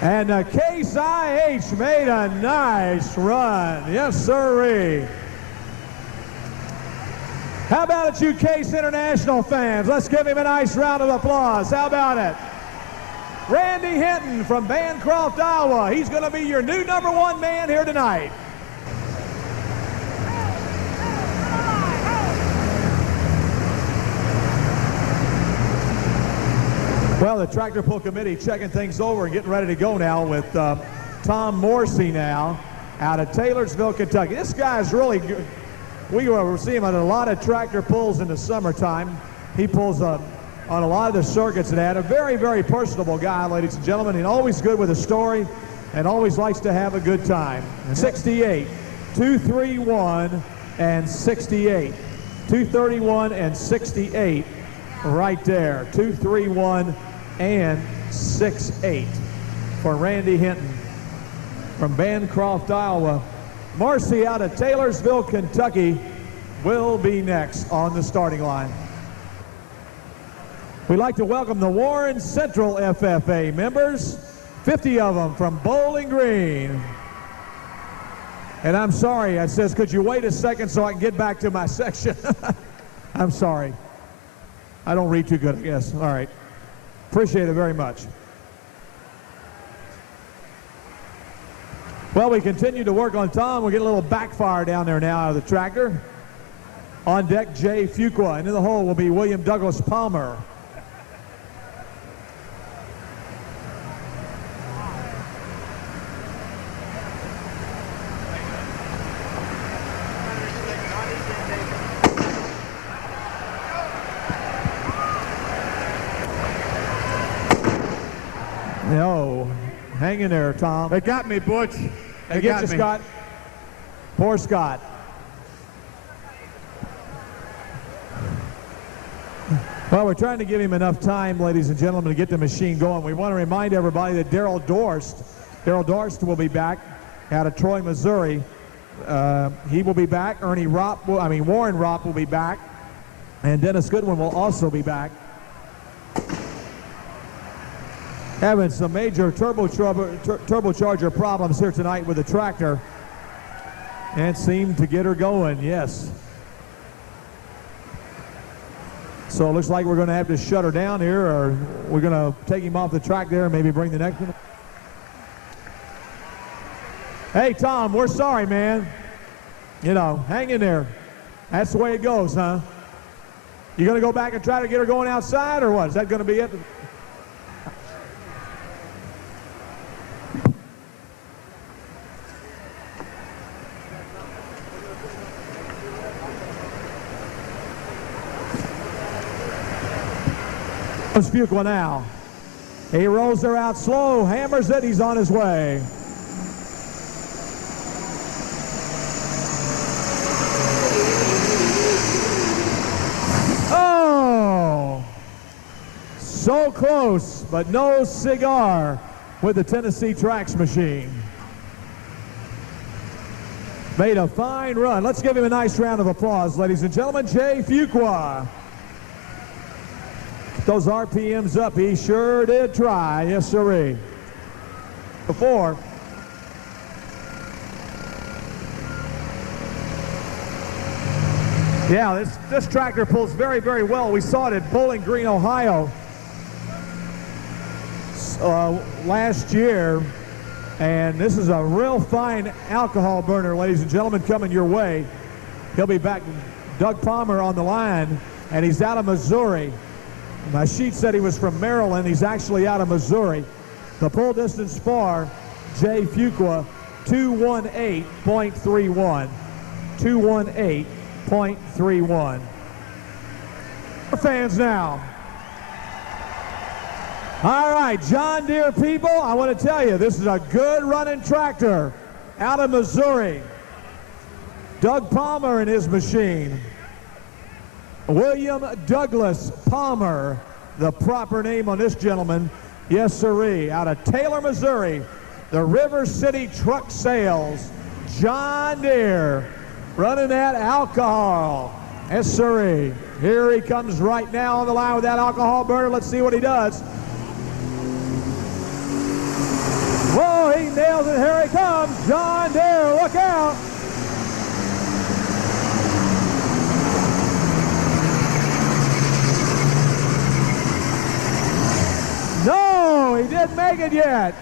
And the Case IH made a nice run. Yes, sirree. How about it, you Case International fans? Let's give him a nice round of applause. How about it? Randy Hinton from Bancroft, Iowa. He's going to be your new #1 man here tonight. Well, the tractor pull committee checking things over and getting ready to go now with Tom Morsey now out of Taylorsville, Kentucky. This guy's really good. We see him on a lot of tractor pulls in the summertime. He pulls on a lot of the circuits and had a very, very personable guy, ladies and gentlemen, and always good with a story and always likes to have a good time. 68, 231 and 68. 231 and 68 right there. 231 and 68 for Randy Hinton from Bancroft, Iowa. Marcy out of Taylorsville, Kentucky will be next on the starting line. We'd like to welcome the Warren Central FFA members, 50 of them from Bowling Green. And I'm sorry, it says, could you wait a second so I can get back to my section? I'm sorry. I don't read too good, I guess. All right. Appreciate it very much. Well, we continue to work on Tom. We're getting a little backfire down there now out of the tractor. On deck, Jay Fuqua, and in the hole will be William Douglas Palmer. No, hang in there, Tom. They got me, Butch. They get got you, me. Scott. Poor Scott. Well, we're trying to give him enough time, ladies and gentlemen, to get the machine going. We want to remind everybody that Darrell Dorst will be back out of Troy, Missouri. He will be back. Warren Ropp will be back. And Dennis Goodwin will also be back. Having some major turbocharger problems here tonight with the tractor. And seem to get her going, yes. So it looks like we're going to have to shut her down here, or we're going to take him off the track there and maybe bring the next one. Hey, Tom, we're sorry, man. You know, hang in there. That's the way it goes, huh? You going to go back and try to get her going outside, or what? Is that going to be it? Fuqua now. He rolls her out slow, hammers it, he's on his way. Oh! So close, but no cigar with the Tennessee Trax machine. Made a fine run. Let's give him a nice round of applause, ladies and gentlemen. Jay Fuqua. Those RPMs up, he sure did try, yes sirree. Before. Yeah, this tractor pulls very, very well. We saw it at Bowling Green, Ohio last year, and this is a real fine alcohol burner, ladies and gentlemen, coming your way. He'll be back. Doug Palmer on the line, and he's out of Missouri. My sheet said he was from Maryland. He's actually out of Missouri. The pull distance for Jay Fuqua, 218.31. 218.31. Fans now. All right, John Deere people, I want to tell you, this is a good running tractor out of Missouri. Doug Palmer and his machine. William Douglas Palmer, the proper name on this gentleman, yes sirree, out of Taylor, Missouri, the River City Truck Sales, John Deere, running that alcohol, yes sirree. Here he comes right now on the line with that alcohol burner. Let's see what he does. Whoa, he nails it, here he comes, John Deere, look out. No, he didn't. didn't make it yet.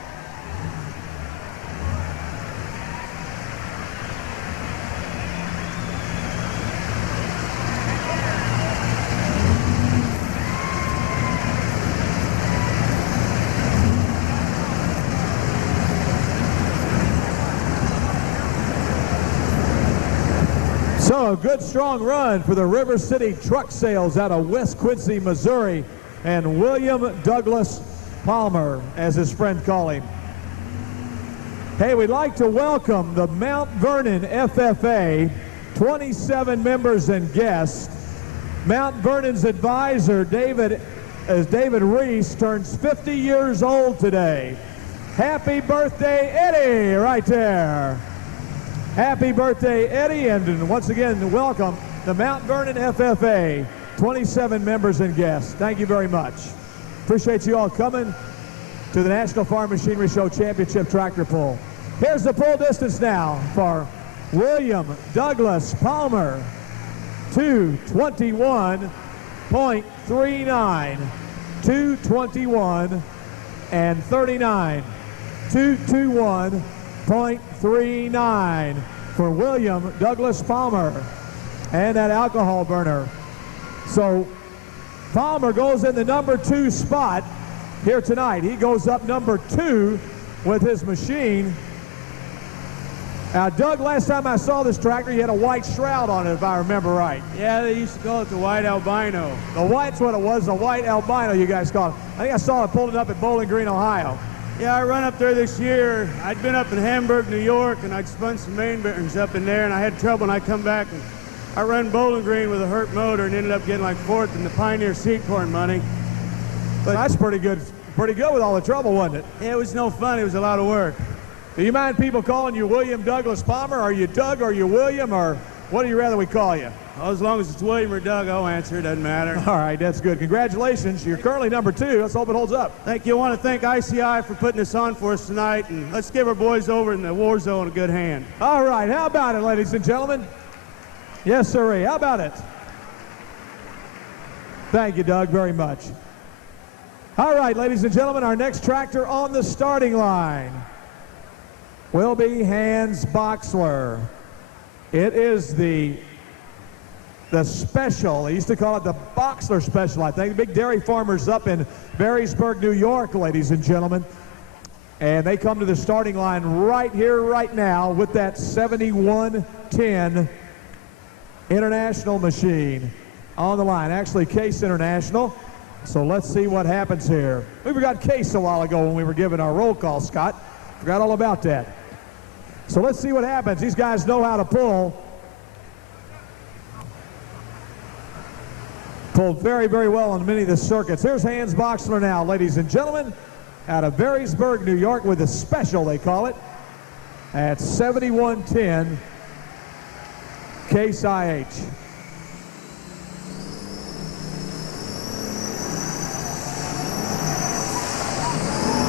So a good strong run for the River City Truck Sales out of West Quincy, Missouri, and William Douglas Palmer, as his friend call him. Hey, we'd like to welcome the Mount Vernon FFA, 27 members and guests. Mount Vernon's advisor, David Reese, turns 50 years old today. Happy birthday, Eddie, right there. Happy birthday, Eddie, and once again, welcome the Mount Vernon FFA, 27 members and guests. Thank you very much. Appreciate you all coming to the National Farm Machinery Show Championship Tractor Pull. Here's the pull distance now for William Douglas Palmer, 2:21.39, 2:21 and 39, 2:21.39 for William Douglas Palmer, and that alcohol burner. So Palmer goes in the number 2 spot here tonight. He goes up number 2 with his machine. Now, Doug, last time I saw this tractor, you had a white shroud on it, if I remember right. Yeah, they used to call it the white albino. The white's what it was, the white albino you guys called it. I think I saw it pulling up at Bowling Green, Ohio. Yeah, I run up there this year. I'd been up in Hamburg, New York, and I'd spun some main bearings up in there, and I had trouble, and I come back, and I run Bowling Green with a hurt motor and ended up getting like 4th in the Pioneer Seed Corn money. But that's pretty good with all the trouble, wasn't it? Yeah, it was no fun. It was a lot of work. Do you mind people calling you William Douglas Palmer? Are you Doug? Are you William? Or what do you rather we call you? Well, as long as it's William or Doug, I'll answer. It doesn't matter. All right, that's good. Congratulations. You're currently number 2. Let's hope it holds up. Thank you. I want to thank ICI for putting this on for us tonight. And let's give our boys over in the war zone a good hand. All right. How about it, ladies and gentlemen? Yes, sirree. How about it? Thank you, Doug, very much. All right, ladies and gentlemen, our next tractor on the starting line will be Hans Boxler. It is the special. They used to call it the Boxler Special, I think. The big dairy farmers up in Barrysburg, New York, ladies and gentlemen. And they come to the starting line right here, right now, with that 7110 International machine on the line. Actually, Case International. So let's see what happens here. We forgot Case a while ago when we were giving our roll call, Scott. Forgot all about that. So let's see what happens. These guys know how to pull. Pulled very, very well on many of the circuits. Here's Hans Boxler now, ladies and gentlemen, out of Barrysburg, New York, with a special, they call it, at 7110 Case IH.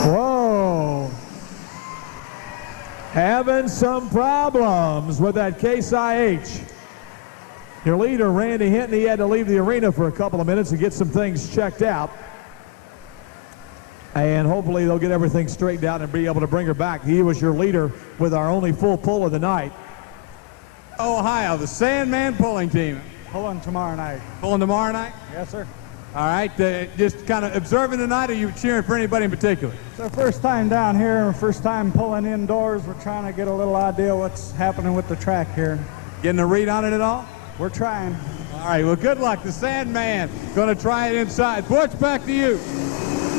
Whoa. Having some problems with that Case IH. Your leader, Randy Hinton, he had to leave the arena for a couple of minutes to get some things checked out. And hopefully they'll get everything straightened out and be able to bring her back. He was your leader with our only full pull of the night. Ohio, the Sandman pulling team. Pulling tomorrow night. Pulling tomorrow night? Yes, sir. All right, just kind of observing tonight, or are you cheering for anybody in particular? It's our first time down here, first time pulling indoors. We're trying to get a little idea what's happening with the track here. Getting a read on it at all? We're trying. All right, well, good luck. The Sandman going to try it inside. Butch, back to you.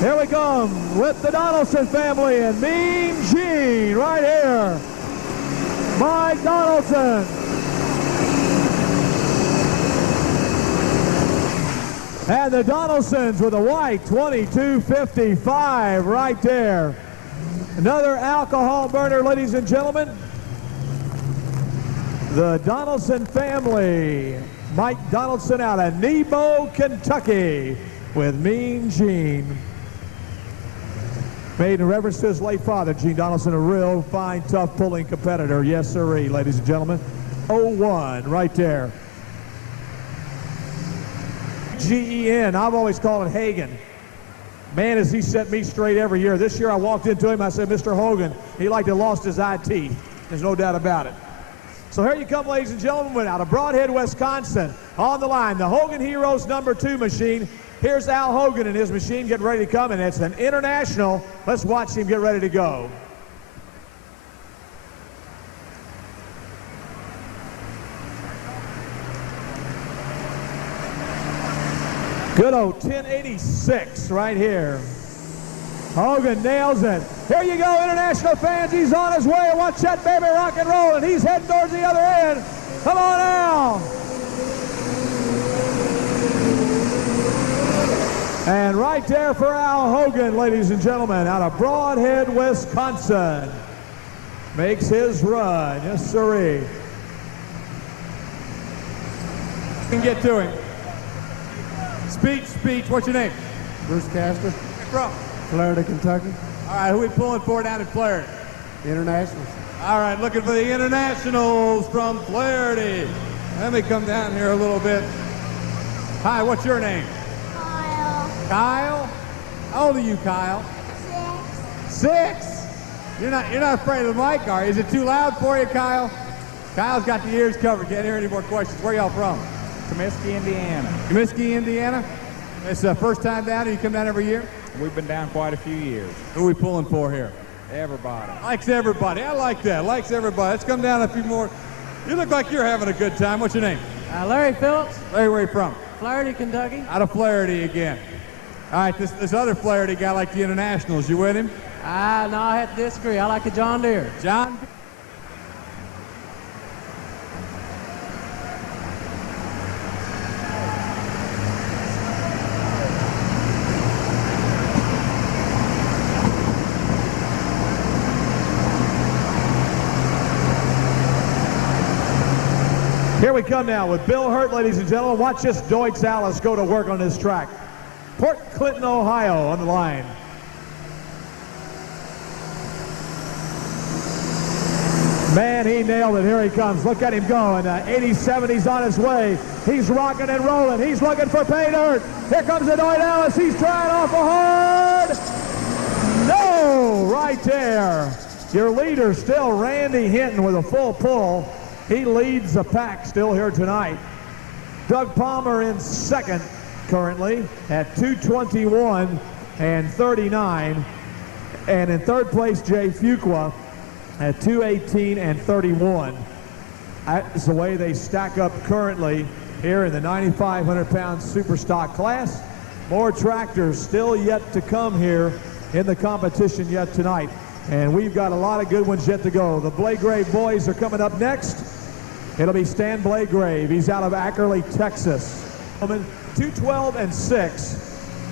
Here we come with the Donaldson family and Mean Gene right here. Mike Donaldson. And the Donaldsons with a white 2255 right there. Another alcohol burner, ladies and gentlemen. The Donaldson family. Mike Donaldson out of Nebo, Kentucky with Mean Gene. Made in reverence to his late father, Gene Donaldson, a real fine, tough pulling competitor. Yes, sirree, ladies and gentlemen. 01 right there. G-E-N, I've always called it Hagen. Man, has he set me straight every year. This year I walked into him, I said, Mr. Hogan, he like to have lost his eye teeth. There's no doubt about it. So here you come, ladies and gentlemen, out of Broadhead, Wisconsin. On the line, the Hogan Heroes #2 machine. Here's Al Hogan and his machine getting ready to come, and it's an international. Let's watch him get ready to go. Good old 1086 right here. Hogan nails it. Here you go, international fans. He's on his way. Watch that baby rock and roll, and he's heading towards the other end. Come on, Al. And right there for Al Hogan, ladies and gentlemen, out of Broadhead, Wisconsin. Makes his run. Yes, sirree. You can get to him. Speech. What's your name? Bruce Castor, From? Florida, Kentucky. All right, who we pulling for down in Flaherty? The Internationals. All right, looking for the Internationals from Flaherty. Let me come down here a little bit. Hi, what's your name? Kyle. Kyle? How old are you, Kyle? 6. You're not afraid of the mic, are you? Is it too loud for you, Kyle? Kyle's got the ears covered. Can't hear any more questions. Where y'all from? Comiskey, Indiana. Comiskey, Indiana? It's the first time down. You come down every year? We've been down quite a few years. Who are we pulling for here? Everybody. Likes everybody. I like that. Likes everybody. Let's come down a few more. You look like you're having a good time. What's your name? Larry Phillips. Larry, where are you from? Flaherty, Kentucky. Out of Flaherty again. All right, this other Flaherty guy like the Internationals. You with him? No, I have to disagree. I like a John Deere. John? Here we come now with Bill Hurt, ladies and gentlemen. Watch this Deutz Alice go to work on this track. Port Clinton, Ohio on the line. Man, he nailed it. Here he comes. Look at him going. 87, he's on his way. He's rocking and rolling. He's looking for pay dirt. Here comes the Deutz Alice. He's trying off a hard. No, right there. Your leader still Randy Hinton with a full pull. He leads the pack still here tonight. Doug Palmer in second currently at 2:21 and 39. And in third place, Jay Fuqua at 2:18 and 31. That's the way they stack up currently here in the 9,500-pound super stock class. More tractors still yet to come here in the competition yet tonight. And we've got a lot of good ones yet to go. The Blagrave boys are coming up next. It'll be Stan Blagrave. He's out of Ackerley, Texas. 2:12 and 6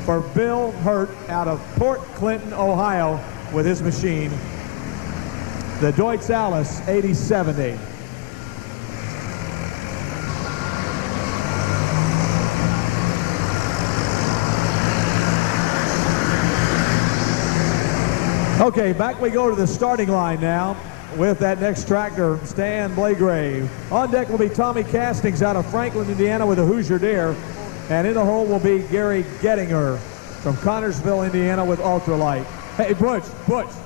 for Bill Hurt out of Port Clinton, Ohio with his machine. The Deutz Alice 8070. Okay, back we go to the starting line now with that next tractor, Stan Blagrave. On deck will be Tommy Castings out of Franklin, Indiana with a Hoosier Deere. And in the hole will be Gary Gettinger from Connorsville, Indiana with Ultralight. Hey, Butch,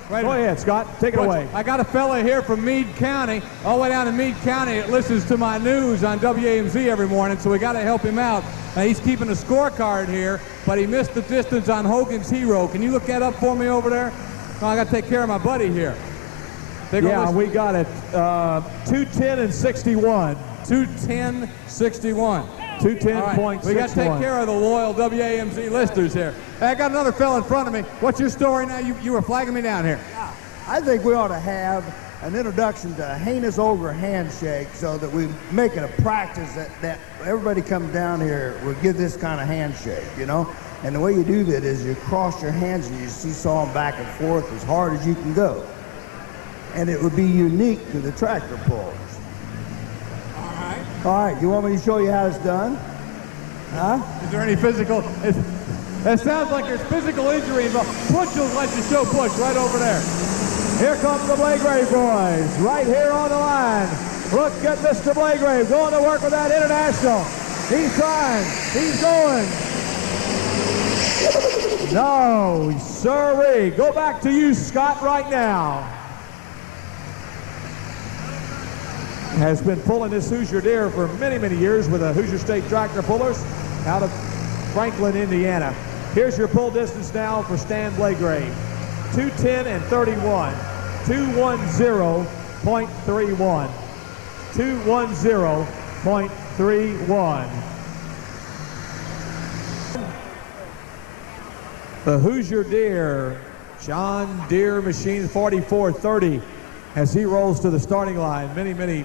right Go ahead, Scott. Take it away. I got a fella here from Meade County, all the way down in Meade County, that listens to my news on WAMZ every morning, so we got to help him out. He's keeping a scorecard here, but he missed the distance on Hogan's Hero. Can you look that up for me over there? No, I got to take care of my buddy here. Yeah, we got it. 2:10 and 61. 2:10.61. 2:10.61. Right. We got to take care of the loyal WAMZ listeners here. Hey, I got another fella in front of me. What's your story now? You were flagging me down here. I think we ought to have an introduction to a heinous ogre handshake so that we make it a practice that everybody comes down here will give this kind of handshake, you know? And the way you do that is you cross your hands and you seesaw them back and forth as hard as you can go. And it would be unique to the tractor pullers. All right, you want me to show you how it's done? Huh? Is there any physical? That sounds like there's physical injury involved. Butch will let you show Butch right over there. Here comes the Blagrave boys, right here on the line. Look at Mr. Blagrave going to work with that international. He's trying, he's going. No, sirree. Go back to you, Scott, right now. Has been pulling this Hoosier Deer for many, many years with the Hoosier State Tractor Pullers out of Franklin, Indiana. Here's your pull distance now for Stan Blagrave. 2:10 and 31. 2:10.31. 2:10.31. The Hoosier Deer, John Deere Machine 4430, as he rolls to the starting line. Many, many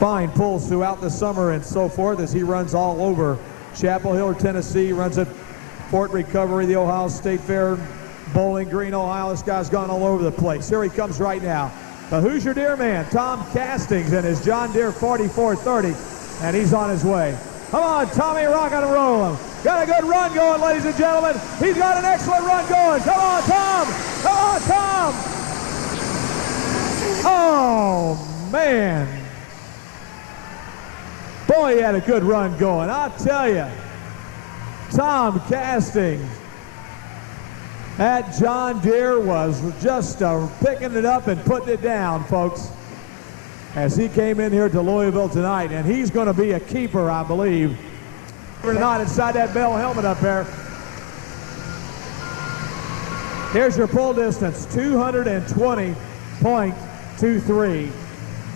fine pulls throughout the summer and so forth as he runs all over Chapel Hill, Tennessee, runs at Fort Recovery, the Ohio State Fair, Bowling Green, Ohio. This guy's gone all over the place. Here he comes right now. The Hoosier Deer man, Tom Castings, in his John Deere 4430, and he's on his way. Come on, Tommy, rock and roll him. Got a good run going, ladies and gentlemen. He's got an excellent run going. Come on, Tom. Come on, Tom. Oh, man. Boy, he had a good run going. I'll tell you. Tom Castings. That John Deere was just picking it up and putting it down, folks, as he came in here to Louisville tonight. And he's going to be a keeper, I believe. Not inside that bell helmet up there. Here's your pull distance, 220.23.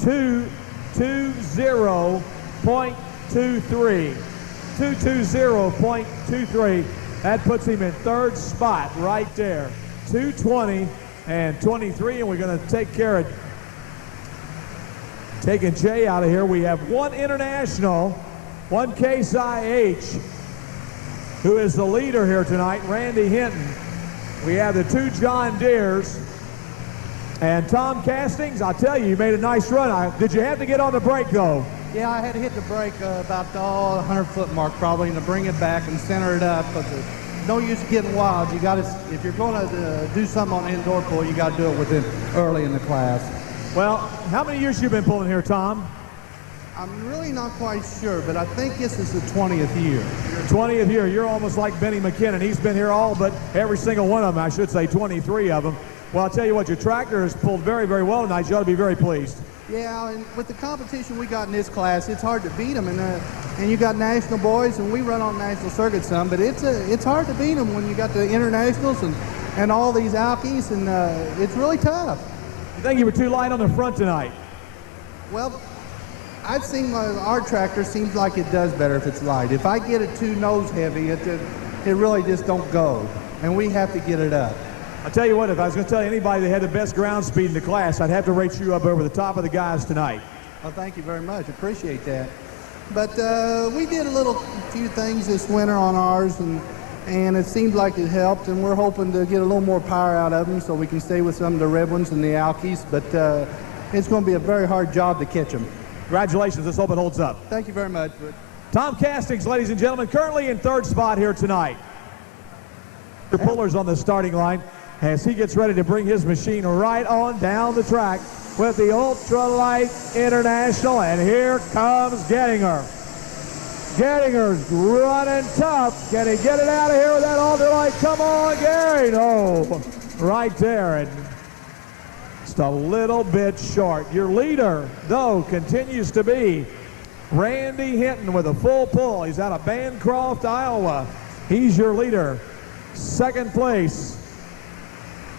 220.23. 220.23. That puts him in third spot right there. 220 and 23, and we're going to take care of taking Jay out of here. We have one international, one Case IH, who is the leader here tonight, Randy Hinton. We have the two John Deeres. And Tom Castings, I'll tell you, you made a nice run. Did you have to get on the brake, though? Yeah, I had to hit the brake about the 100-foot mark probably, and to bring it back and center it up. But no use getting wild. You got to, if you're going to do something on the indoor pool, you got to do it within early in the class. Well, how many years you been pulling here, Tom? I'm really not quite sure, but I think this is the 20th year. Your 20th year. You're almost like Benny McKinnon. He's been here all but every single one of them. I should say 23 of them. Well, I'll tell you what, your tractor has pulled very, very well tonight. You ought to be very pleased. Yeah, and with the competition we got in this class, it's hard to beat them. And you got national boys, and we run on national circuit some, but it's hard to beat them when you got the internationals and all these Alkies, and it's really tough. You think you were too light on the front tonight? Well, I've seen our tractor seems like it does better if it's light. If I get it too nose heavy, it really just don't go, and we have to get it up. I'll tell you what, if I was going to tell you anybody that had the best ground speed in the class, I'd have to rate you up over the top of the guys tonight. Well, thank you very much. Appreciate that. But we did a few things this winter on ours, and it seemed like it helped, and we're hoping to get a little more power out of them so we can stay with some of the red ones and the Alkies, but it's going to be a very hard job to catch them. Congratulations. Let's hope it holds up. Thank you very much. Tom Castings, ladies and gentlemen, currently in third spot here tonight. The pullers on the starting line as he gets ready to bring his machine right on down the track with the Ultralight International, and here comes Gettinger. Gettinger's running tough. Can he get it out of here with that Ultralight? Come on, Gary. No, right there, and just a little bit short. Your leader, though, continues to be Randy Hinton with a full pull. He's out of Bancroft, Iowa. He's your leader. Second place,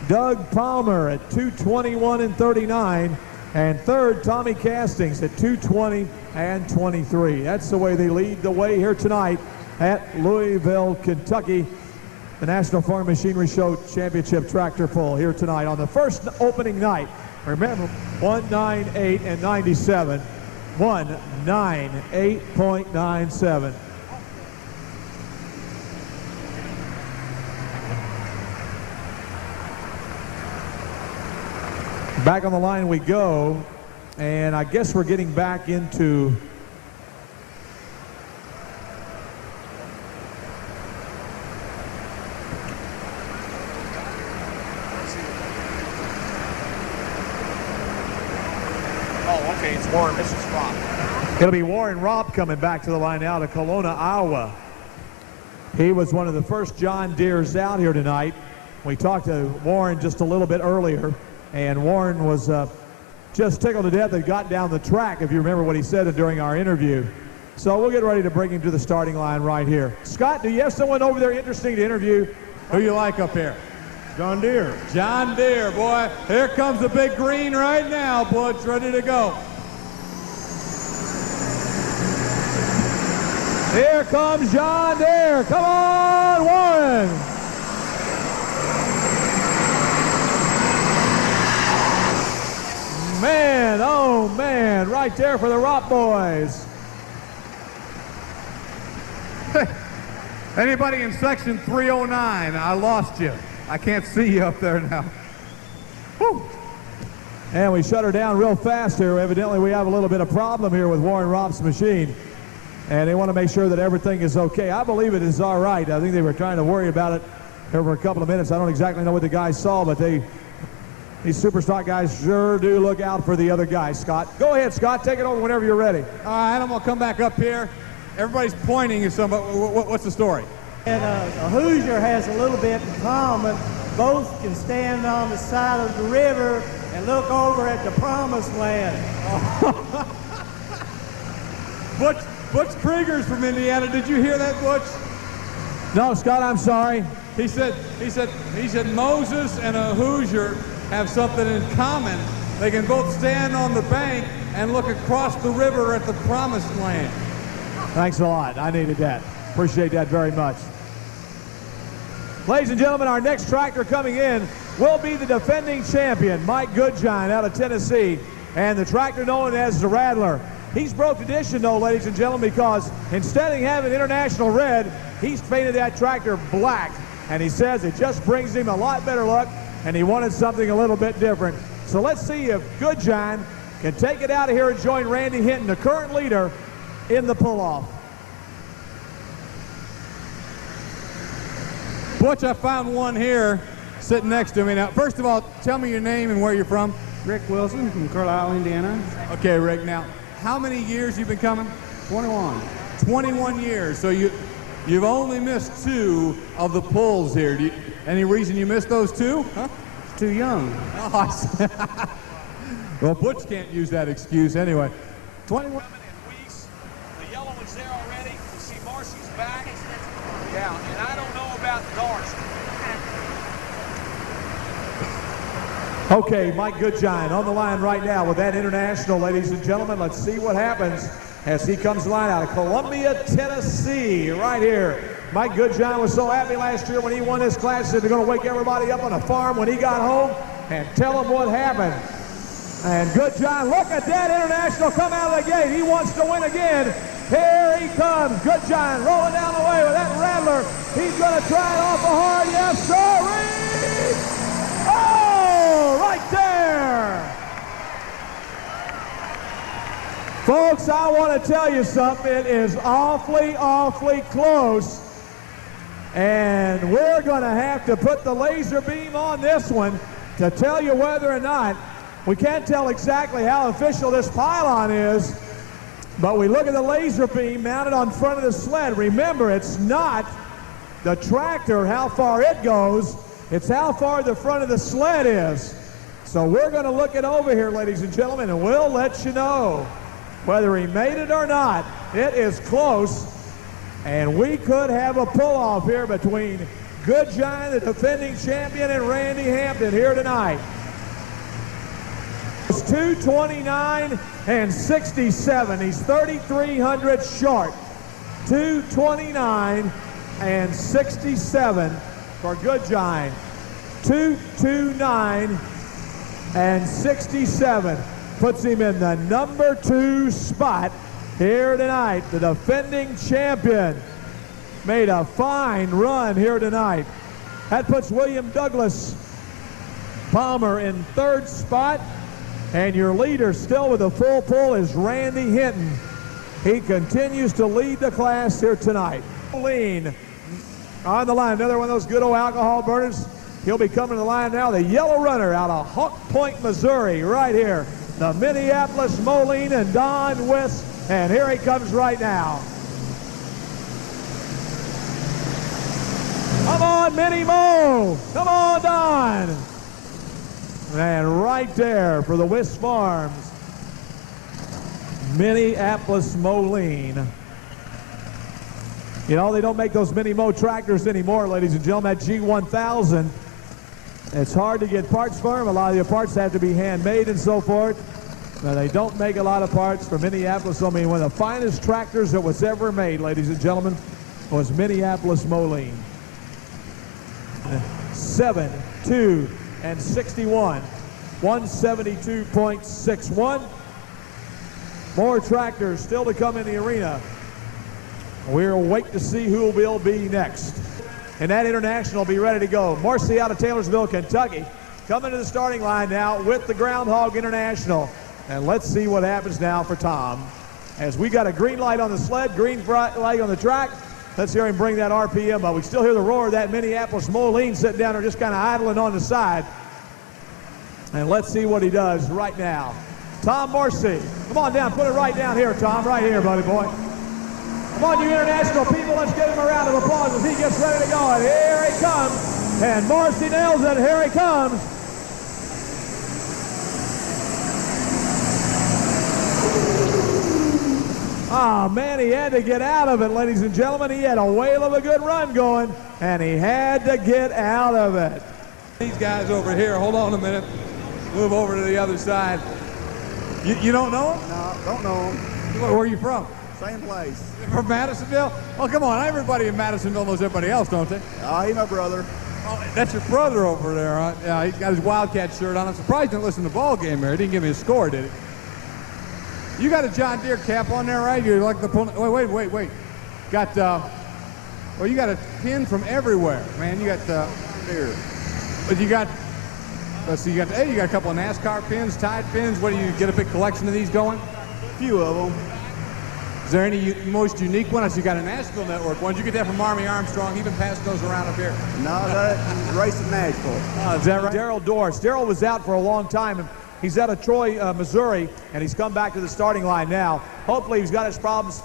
Doug Palmer at 2:21 and 39, and third, Tommy Castings at 2:20 and 23. That's the way they lead the way here tonight at Louisville, Kentucky. The National Farm Machinery Show Championship Tractor Pull here tonight on the first opening night. Remember, 198 and 97, 198.97. Back on the line we go, and I guess we're getting back into it's Warren. This is Rob. It'll be Warren Robb coming back to the line now to Kelowna, Iowa. He was one of the first John Deeres out here tonight. We talked to Warren just a little bit earlier, and Warren was just tickled to death that got down the track, if you remember what he said during our interview. So we'll get ready to bring him to the starting line right here. Scott, do you have someone over there interesting to interview? Who you like up here? John Deere. John Deere, boy. Here comes the big green right now, boy. It's ready to go. Here comes John Deere. Come on, Warren. Man, oh man, right there for the Rock boys. Anybody in section 309? I lost you. I can't see you up there now. Whew. And we shut her down real fast here. Evidently, we have a little bit of problem here with Warren Ropp's machine. And they want to make sure that everything is okay. I believe it is all right. I think they were trying to worry about it here for a couple of minutes. I don't exactly know what the guys saw, but these Superstock guys sure do look out for the other guys, Scott. Go ahead, Scott. Take it over whenever you're ready. All right, I'm going to come back up here. Everybody's pointing at somebody. What's the story? And a Hoosier has a little bit in common. Both can stand on the side of the river and look over at the promised land. Butch Krieger's from Indiana. Did you hear that, Butch? No, Scott, I'm sorry. He said Moses and a Hoosier have something in common. They can both stand on the bank and look across the river at the promised land. Thanks a lot. I needed that. Appreciate that very much. Ladies and gentlemen, our next tractor coming in will be the defending champion, Mike Goodgiant out of Tennessee, and the tractor known as the Rattler. He's broke tradition, though, ladies and gentlemen, because instead of having international red, he's painted that tractor black, and he says it just brings him a lot better luck, and he wanted something a little bit different. So let's see if Goodgiant can take it out of here and join Randy Hinton, the current leader, in the pull-off. Butch, I found one here sitting next to me. Now, first of all, tell me your name and where you're from. Rick Wilson from Carlisle, Indiana. Okay, Rick. Now, how many years you been coming? 21. 21 years. So you've only missed 2 of the pulls here. Any reason you missed those 2? Huh? Too young. Oh, well, Butch can't use that excuse anyway. 21. The yellow one's there already. You see Marcy's back. Yeah, and I don't know about Darcy. Okay, Mike Goodgiant on the line right now with that international, ladies and gentlemen. Let's see what happens as he comes to line out of Columbia, Tennessee, right here. Mike Goodgiant was so happy last year when he won this class that they're going to wake everybody up on a farm when he got home and tell them what happened. And Goodgiant, look at that international come out of the gate. He wants to win again. Here he comes. Goodgiant rolling down the way with that Rattler. He's going to try it off the hard. Yes, sir. Oh, right there. Folks, I want to tell you something. It is awfully, awfully close. And we're going to have to put the laser beam on this one to tell you whether or not. We can't tell exactly how official this pylon is, but we look at the laser beam mounted on front of the sled. Remember, it's not the tractor, how far it goes. It's how far the front of the sled is. So we're going to look it over here, ladies and gentlemen, and we'll let you know whether he made it or not. It is close, and we could have a pull-off here between Goodgiant, the defending champion, and Randy Hampton here tonight. It's 2:29 and 67. He's 3,300 short. 2:29 and 67 for Goodgiant. 2:29 and 67 puts him in the number 2 spot here tonight. The defending champion made a fine run here tonight. That puts William Douglas Palmer in 3rd spot. And your leader still with a full pull is Randy Hinton. He continues to lead the class here tonight. Lean on the line, another one of those good old alcohol burners. He'll be coming to the line now. The yellow runner out of Hawk Point, Missouri, right here. The Minneapolis Moline and Don West. And here he comes right now. Come on, Minnie Mo. Come on, Don. And right there for the Wisp Farms, Minneapolis Moline. You know, they don't make those Mini Mo tractors anymore, ladies and gentlemen. That G1000, it's hard to get parts for them. A lot of the parts have to be handmade and so forth. But they don't make a lot of parts for Minneapolis. I mean, one of the finest tractors that was ever made, ladies and gentlemen, was Minneapolis Moline. 7, 2, and 61. 172.61. More tractors still to come in the arena. We'll wait to see who will be next. And that international will be ready to go. Morrissey out of Taylorsville, Kentucky, coming to the starting line now with the Groundhog International. And let's see what happens now for Tom. As we got a green light on the sled, green light on the track. Let's hear him bring that RPM up. We still hear the roar of that Minneapolis Moline sitting down there just kind of idling on the side. And let's see what he does right now. Tom Morrissey, come on down, put it right down here, Tom, right here, buddy boy. Come on, you international people, let's give him a round of applause as he gets ready to go. And here he comes. And Morrissey nails it. Here he comes. Oh, man, he had to get out of it, ladies and gentlemen. He had a whale of a good run going, and he had to get out of it. These guys over here, hold on a minute. Move over to the other side. You don't know him? No, don't know him. Where are you from? Same place. From Madisonville? Oh, come on. Everybody in Madisonville knows everybody else, don't they? He's my brother. Oh, that's your brother over there, huh? Yeah, he's got his Wildcat shirt on. I'm surprised he didn't listen to the ball game here. He didn't give me a score, did he? You got a John Deere cap on there, right? You're like the wait. Got well, you got a pin from everywhere, man. You got Deere. But you got let's see, you got a couple of NASCAR pins, Tide pins. What do you get a big collection of these going? A few of them. Is there any most unique one? You got a Nashville Network one. Did you get that from Army Armstrong? He's been passing those around up here. No, that racing Nashville. Oh, is that right? Darrell Dorst. Darrell was out for a long time, and he's out of Troy, Missouri, and he's come back to the starting line now. Hopefully he's got his problems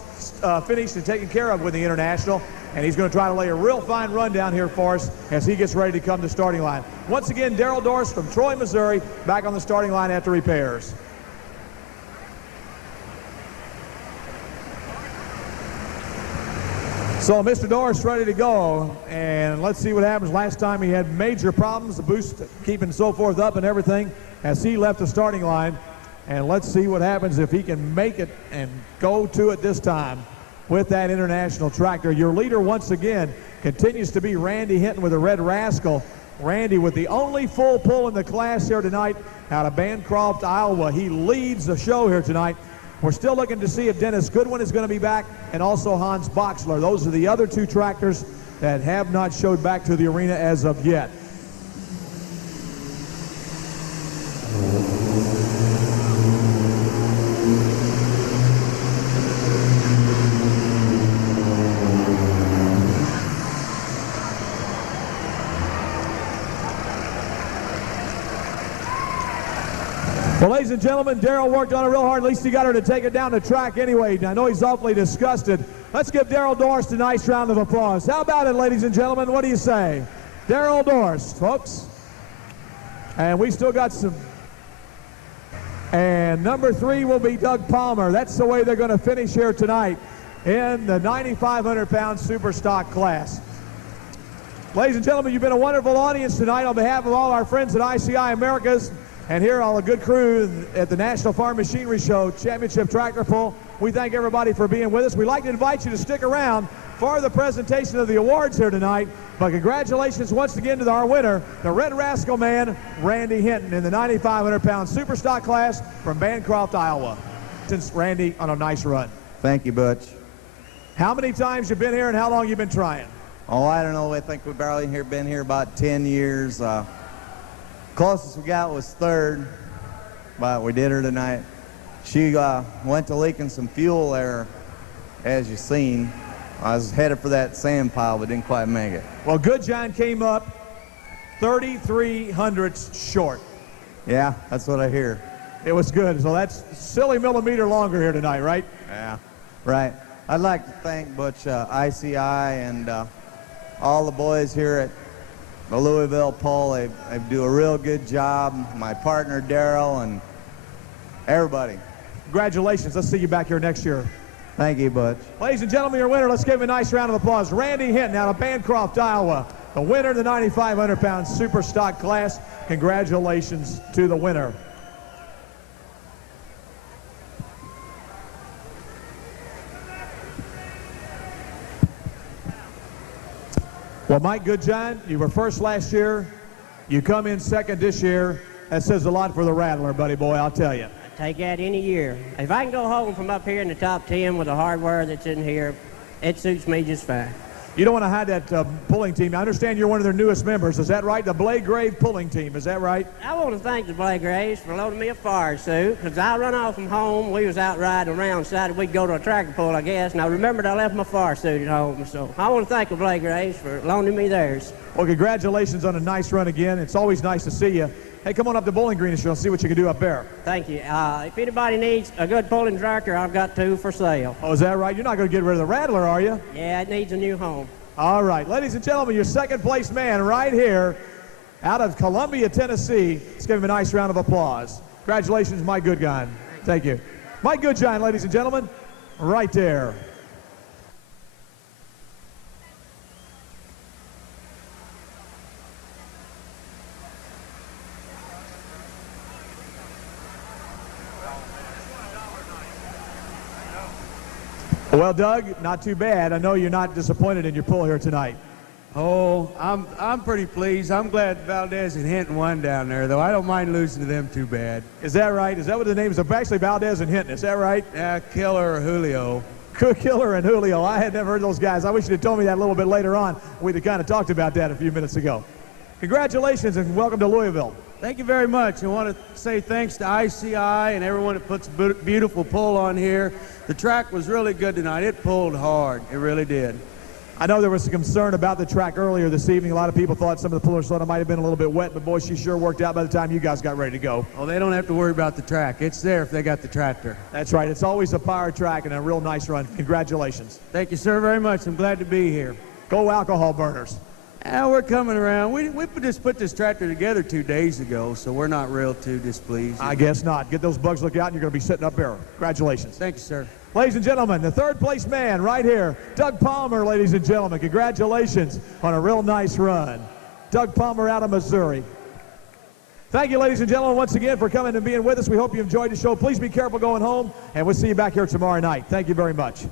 finished and taken care of with the International, and he's going to try to lay a real fine run down here for us as he gets ready to come to the starting line. Once again, Darrell Dorst from Troy, Missouri, back on the starting line after repairs. So Mr. Dorst ready to go, and let's see what happens. Last time he had major problems, the boost keeping so forth up and everything as he left the starting line. And let's see what happens if he can make it and go to it this time with that International tractor. Your leader once again continues to be Randy Hinton with a Red Rascal. Randy with the only full pull in the class here tonight out of Bancroft, Iowa. He leads the show here tonight. We're still looking to see if Dennis Goodwin is going to be back, and also Hans Boxler. Those are the other two tractors that have not showed back to the arena as of yet. Well, ladies and gentlemen, Darrell worked on it real hard. At least he got her to take it down the track anyway. I know he's awfully disgusted. Let's give Darrell Dorst a nice round of applause. How about it, ladies and gentlemen? What do you say? Darrell Dorst, folks. And we still got some. And number 3 will be Doug Palmer. That's the way they're going to finish here tonight in the 9,500-pound super stock class. Ladies and gentlemen, you've been a wonderful audience tonight. On behalf of all our friends at ICI Americas, and here all the good crew at the National Farm Machinery Show Championship Tractor Pull, we thank everybody for being with us. We'd like to invite you to stick around for the presentation of the awards here tonight. But congratulations once again to our winner, the Red Rascal man, Randy Hinton, in the 9,500-pound super stock class from Bancroft, Iowa. Since Randy on a nice run. Thank you, Butch. How many times you been here and how long you been trying? Oh, I don't know. I think we've barely been here about 10 years. Closest we got was 3rd, but we did her tonight. She went to leaking some fuel there, as you've seen. I was headed for that sand pile, but didn't quite make it. Well, Good John came up 33 hundredths short. Yeah, that's what I hear. It was good. So that's silly millimeter longer here tonight, right? Yeah, right. I'd like to thank Butch, ICI, and all the boys here at the Louisville Pole. They do a real good job. My partner, Daryl, and everybody. Congratulations. Let's see you back here next year. Thank you, Butch. Ladies and gentlemen, your winner, let's give him a nice round of applause. Randy Hinton out of Bancroft, Iowa, the winner of the 9,500-pound super stock class. Congratulations to the winner. Well, Mike Goodjohn, you were first last year. You come in second this year. That says a lot for the Rattler, buddy boy, I'll tell you. Take that any year. If I can go home from up here in the top 10 with the hardware that's in here, it suits me just fine. You don't want to hide that pulling team. I understand you're one of their newest members. Is that right? The Blade Grave pulling team. Is that right? I want to thank the Blade Graves for loading me a fire suit, because I run off from home. We was out riding around, decided we'd go to a tractor pull, I guess, and I remembered I left my fire suit at home. So I want to thank the Blade Graves for loaning me theirs. Well, congratulations on a nice run again. It's always nice to see you. Hey, come on up to Bowling Green and see what you can do up there. Thank you. If anybody needs a good pulling tractor, I've got 2 for sale. Oh, is that right? You're not going to get rid of the Rattler, are you? Yeah, it needs a new home. All right, ladies and gentlemen, your second place man right here out of Columbia, Tennessee. Let's give him a nice round of applause. Congratulations, Mike Goodjohn. Thank you. Mike Goodjohn, ladies and gentlemen, right there. Well, Doug, not too bad. I know you're not disappointed in your pull here tonight. Oh, I'm pretty pleased. I'm glad Valdez and Hinton won down there, though. I don't mind losing to them too bad. Is that right? Is that what the names are? Actually, Valdez and Hinton. Is that right? Yeah, Killer or Julio. Killer and Julio. I had never heard those guys. I wish you'd have told me that a little bit later on. We'd have kind of talked about that a few minutes ago. Congratulations and welcome to Louisville. Thank you very much. I want to say thanks to ICI and everyone that puts a beautiful pull on here. The track was really good tonight. It pulled hard. It really did. I know there was some concern about the track earlier this evening. A lot of people thought some of the pullers thought it might have been a little bit wet, but boy, she sure worked out by the time you guys got ready to go. Oh, they don't have to worry about the track. It's there if they got the tractor. That's right. It's always a power track and a real nice run. Congratulations. Thank you, sir, very much. I'm glad to be here. Go alcohol burners. We're coming around. We just put this tractor together 2 days ago, so we're not real too displeased. I guess not. Get those bugs looked out and you're going to be sitting up there. Congratulations. Thank you, sir. Ladies and gentlemen, the third place man right here, Doug Palmer, ladies and gentlemen. Congratulations on a real nice run. Doug Palmer out of Missouri. Thank you, ladies and gentlemen, once again for coming and being with us. We hope you enjoyed the show. Please be careful going home, and we'll see you back here tomorrow night. Thank you very much.